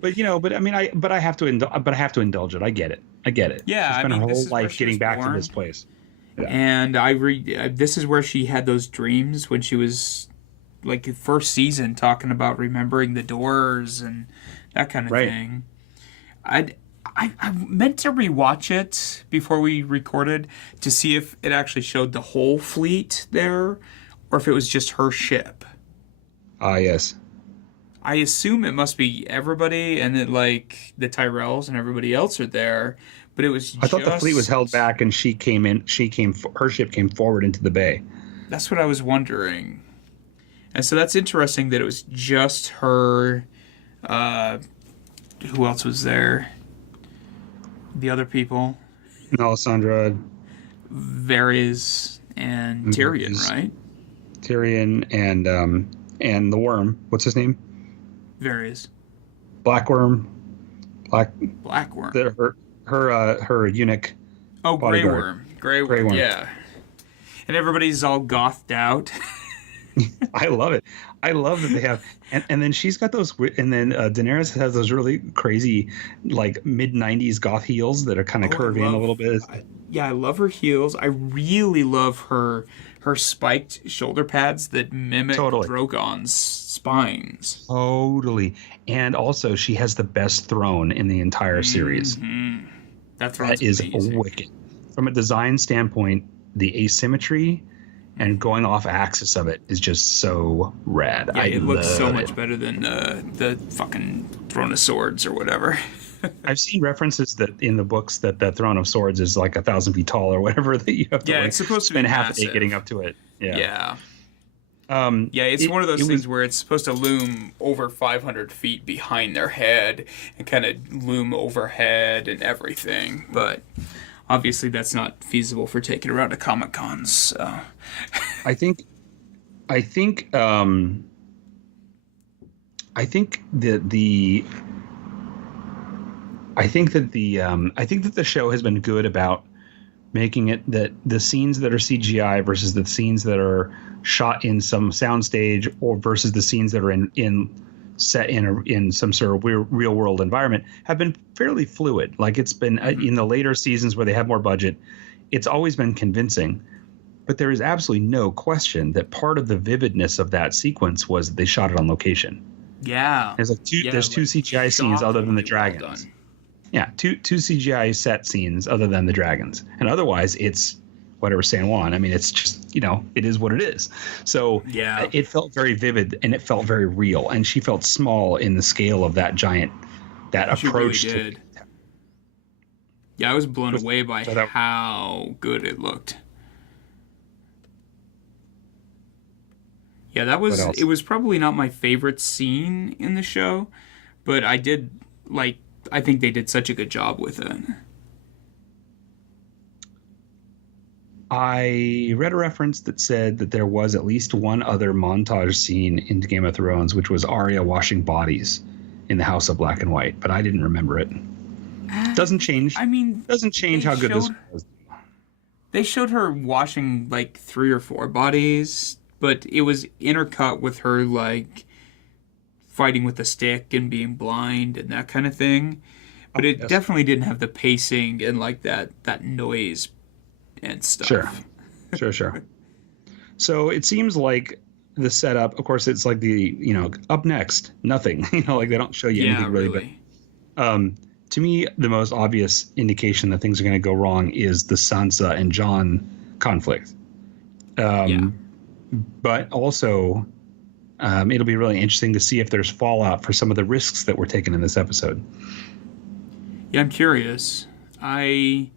But I mean, I have to indulge it. I get it. Yeah, she spent her whole life getting back to this place. Yeah. And this is where she had those dreams when she was like the first season, talking about remembering the doors and that kind of thing. I meant to rewatch it before we recorded to see if it actually showed the whole fleet there or if it was just her ship. Yes. I assume it must be everybody and that like the Tyrells and everybody else are there, but it was I thought the fleet was held back and her ship came forward into the bay. That's what I was wondering. And so that's interesting that it was just her. Who else was there? The other people. Melisandre. Varys and Tyrion, right? Tyrion and the worm. What's his name? Varys. Blackworm. Blackworm. Her eunuch. Oh, Grey Worm. Grey Worm. Yeah. And everybody's all gothed out. I love it. I love that they have, and then she's got those, and then Daenerys has those really crazy, like mid-90s goth heels that are kind of curvy in a little bit. I love her heels. I really love her spiked shoulder pads that mimic Drogon's spines. Totally. And also, she has the best throne in the entire series. That is amazing. Wicked. From a design standpoint, the asymmetry and going off axis of it is just so rad. Yeah, it looks so much better than the fucking Throne of Swords or whatever. I've seen references that in the books that the Throne of Swords is like 1,000 feet tall or whatever, that you have to it's supposed to be spend half massive. a day getting up to it. Yeah. It's one of those things where it's supposed to loom over 500 feet behind their head and kind of loom overhead and everything, but obviously that's not feasible for taking around to Comic Cons. So. I think that the show has been good about making it that the scenes that are CGI versus the scenes that are shot in some soundstage or versus the scenes that are in some sort of real world environment have been fairly fluid. Like it's been in the later seasons where they have more budget, it's always been convincing. But there is absolutely no question that part of the vividness of that sequence was that they shot it on location. Yeah. There's there's two CGI scenes other than the dragons. Well done. Yeah, two CGI set scenes other than the dragons. And otherwise it's whatever San Juan. I mean, it's just, it is what it is. So it felt very vivid and it felt very real. And she felt small in the scale of that approach. Really did. I was blown away by how good it looked. Yeah, it was probably not my favorite scene in the show, but I think they did such a good job with it. I read a reference that said that there was at least one other montage scene in Game of Thrones, which was Arya washing bodies in the House of Black and White, but I didn't remember it. Doesn't change. I mean, doesn't change how good this was. They showed her washing like 3 or 4 bodies, but it was intercut with her like fighting with a stick and being blind and that kind of thing. But it definitely didn't have the pacing and like that noise and stuff. Sure. So it seems like the setup, of course, it's like up next, nothing. Like they don't show you anything really. But to me, the most obvious indication that things are going to go wrong is the Sansa and Jon conflict. But also, it'll be really interesting to see if there's fallout for some of the risks that were taken in this episode. Yeah, I'm curious. I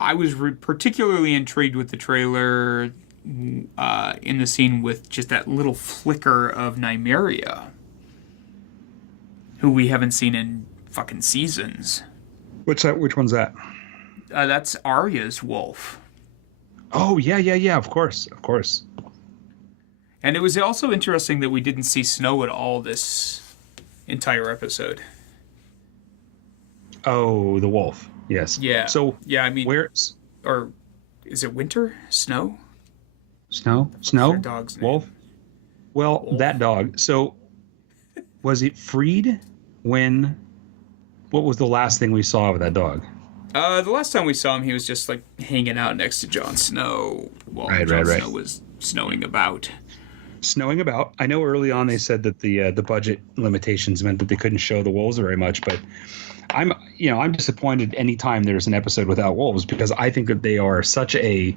was particularly intrigued with the trailer in the scene with just that little flicker of Nymeria, who we haven't seen in fucking seasons. Which one's that? That's Arya's wolf. Oh, yeah, of course. And it was also interesting that we didn't see snow at all this entire episode. Oh, the wolf. Yes. Yeah. So, I mean, where's... Or is it winter? Snow? Snow? What's their dog's name? Wolf? Well, Wolf. that dog. So, was it freed when... What was the last thing we saw of that dog? The last time we saw him, he was just like hanging out next to Jon Snow while Jon Snow was snowing about. Snowing about. I know early on they said that the budget limitations meant that they couldn't show the wolves very much, but I'm disappointed anytime there's an episode without wolves, because I think that they are such a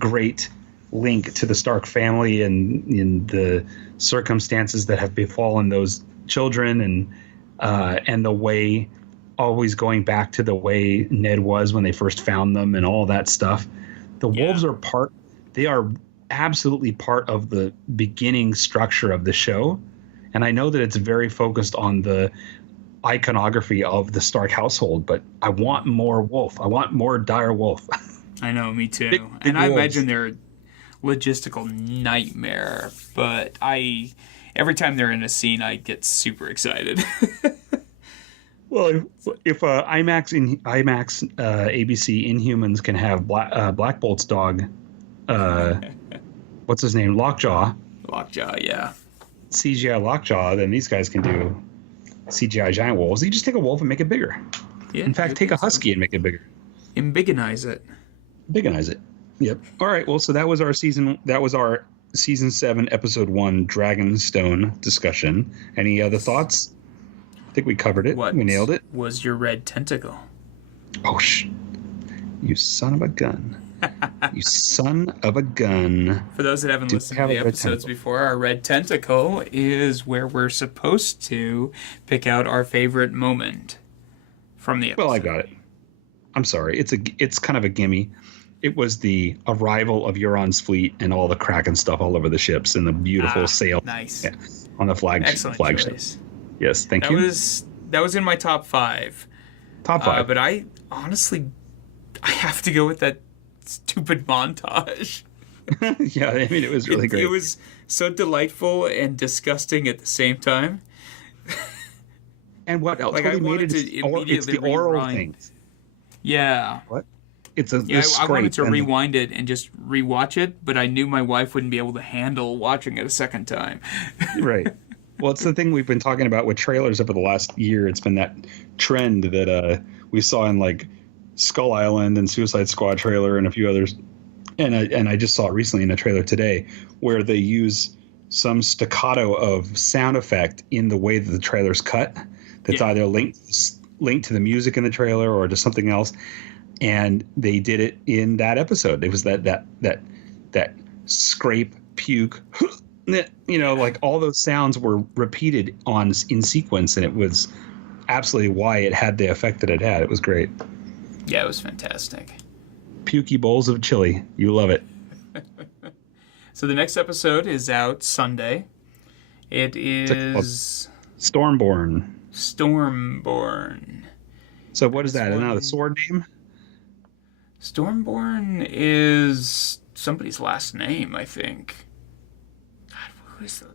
great link to the Stark family and in the circumstances that have befallen those children, and the way, always going back to the way Ned was when they first found them and all that stuff. The wolves are absolutely part of the beginning structure of the show. And I know that it's very focused on the iconography of the Stark household, but I want more wolf. I want more dire wolf. I know, me too. Big and I wolves. imagine they're a logistical nightmare, but every time they're in a scene, I get super excited. Well, if IMAX ABC Inhumans can have Black Bolt's dog, what's his name, Lockjaw, yeah. CGI Lockjaw, then these guys can do CGI giant wolves. You just take a wolf and make it bigger. Yeah, In fact, take a husky and make it bigger. Embigganize it. Bigginize it. Yep. All right. Well, so that was our season 7, episode 1 Dragonstone discussion. Any other thoughts? I think we covered it. What we nailed it. Was your red tentacle? Oh, you son of a gun. You son of a gun. For those that haven't listened to the episodes before, our red tentacle is where we're supposed to pick out our favorite moment from the episode. Well, I got it. I'm sorry. It's kind of a gimme. It was the arrival of Euron's fleet and all the Kraken stuff all over the ships and the beautiful sail. Nice. Yeah, on the flagship. Choice. Yes, thank you. That was in my top 5. Top 5. But I have to go with that stupid montage. Yeah, I mean, it was really great. It was so delightful and disgusting at the same time. And what else? Like, Totally I wanted to it's the immediately oral rewind. things. Yeah. What? It's a I wanted to and rewind it and just rewatch it, but I knew my wife wouldn't be able to handle watching it a second time. Right. Well, it's the thing we've been talking about with trailers over the last year. It's been that trend that we saw in like Skull Island and Suicide Squad trailer and a few others. And I just saw it recently in a trailer today where they use some staccato of sound effect in the way that the trailer's cut. That's either linked to the music in the trailer or to something else. And they did it in that episode. It was that scrape, puke, like all those sounds were repeated in sequence, and it was absolutely why it had the effect that it had. It was great. Yeah, it was fantastic. Pukey bowls of chili. You love it. So the next episode is out Sunday. It is Stormborn. So what is that? Another sword name? Stormborn is somebody's last name, I think. God, who is that?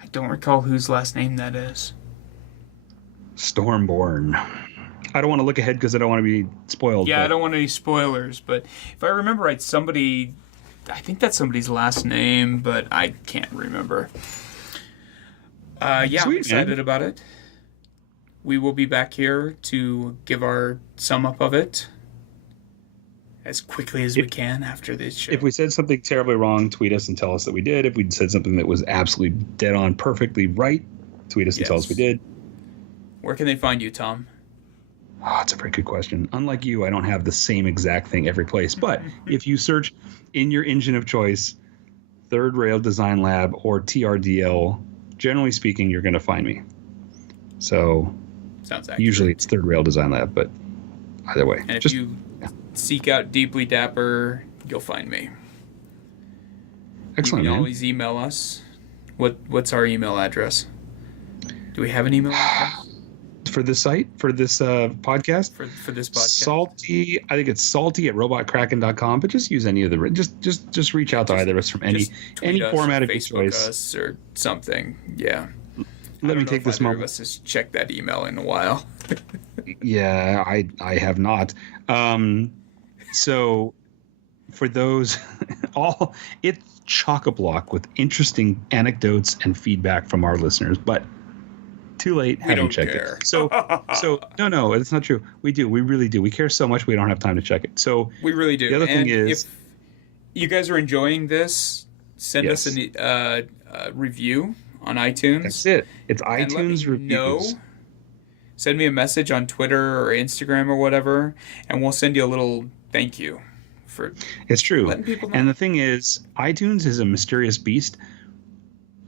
I don't recall whose last name that is. Stormborn. I don't want to look ahead because I don't want to be spoiled. Yeah, I don't want any spoilers, but if I remember right, I think that's somebody's last name, but I can't remember. Sweet, I'm excited about it. We will be back here to give our sum up of it as quickly as we can after this show. If we said something terribly wrong, tweet us and tell us that we did. If we said something that was absolutely dead on, perfectly right, tweet us and tell us we did. Where can they find you, Tom? Oh, that's a very good question. Unlike you, I don't have the same exact thing every place. But if you search in your engine of choice, Third Rail Design Lab or TRDL, generally speaking, you're going to find me. So sounds accurate. Usually it's Third Rail Design Lab, but either way. And if you seek out Deeply Dapper, you'll find me. Excellent, You can man. always email us. What's our email address? Do we have an email address? For this site, for this podcast? For this podcast? Salty, I think it's salty@robotkraken.com, but just use any of the, just reach out to either of us from any format of your choice. Us or something, yeah. Let me take this moment. Of us has checked that email in a while. Yeah, I have not. So for those, it's chock-a-block with interesting anecdotes and feedback from our listeners, but too late, haven't checked it. So no, it's not true. We do. We really do. We care so much we don't have time to check it. So we really do. The other thing is, if you guys are enjoying this, send us a review on iTunes. That's it. It's iTunes reviews. Send me a message on Twitter or Instagram or whatever, and we'll send you a little thank you for. It's true. Letting people know. And the thing is, iTunes is a mysterious beast.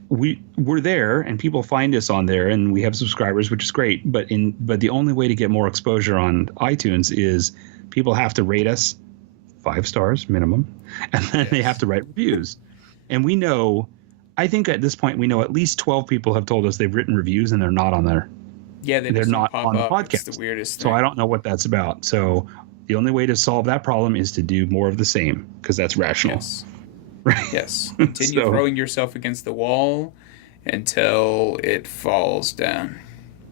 We're there, and people find us on there, and we have subscribers, which is great. But the only way to get more exposure on iTunes is people have to rate us 5 stars minimum, and then they have to write reviews. And we know, I think at this point we know at least 12 people have told us they've written reviews and they're not on there. Yeah, they're not on the podcast. It's the weirdest thing. So I don't know what that's about. So the only way to solve that problem is to do more of the same, because that's rational. Yes. Right. Yes. Continue throwing yourself against the wall until it falls down.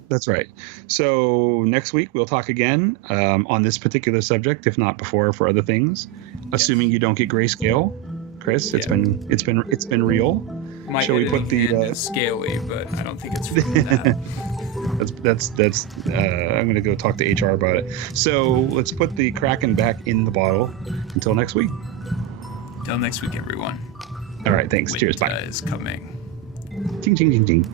That's right. So next week we'll talk again on this particular subject, if not before, for other things. Assuming you don't get grayscale, Chris. It's been real. My Shall we put the is scaly, but I don't think it's really that. That's I'm gonna go talk to HR about it. So let's put the Kraken back in the bottle until next week. Till next week, everyone. All right, thanks. Winter Cheers. Bye. is coming. Ting ting ting ting.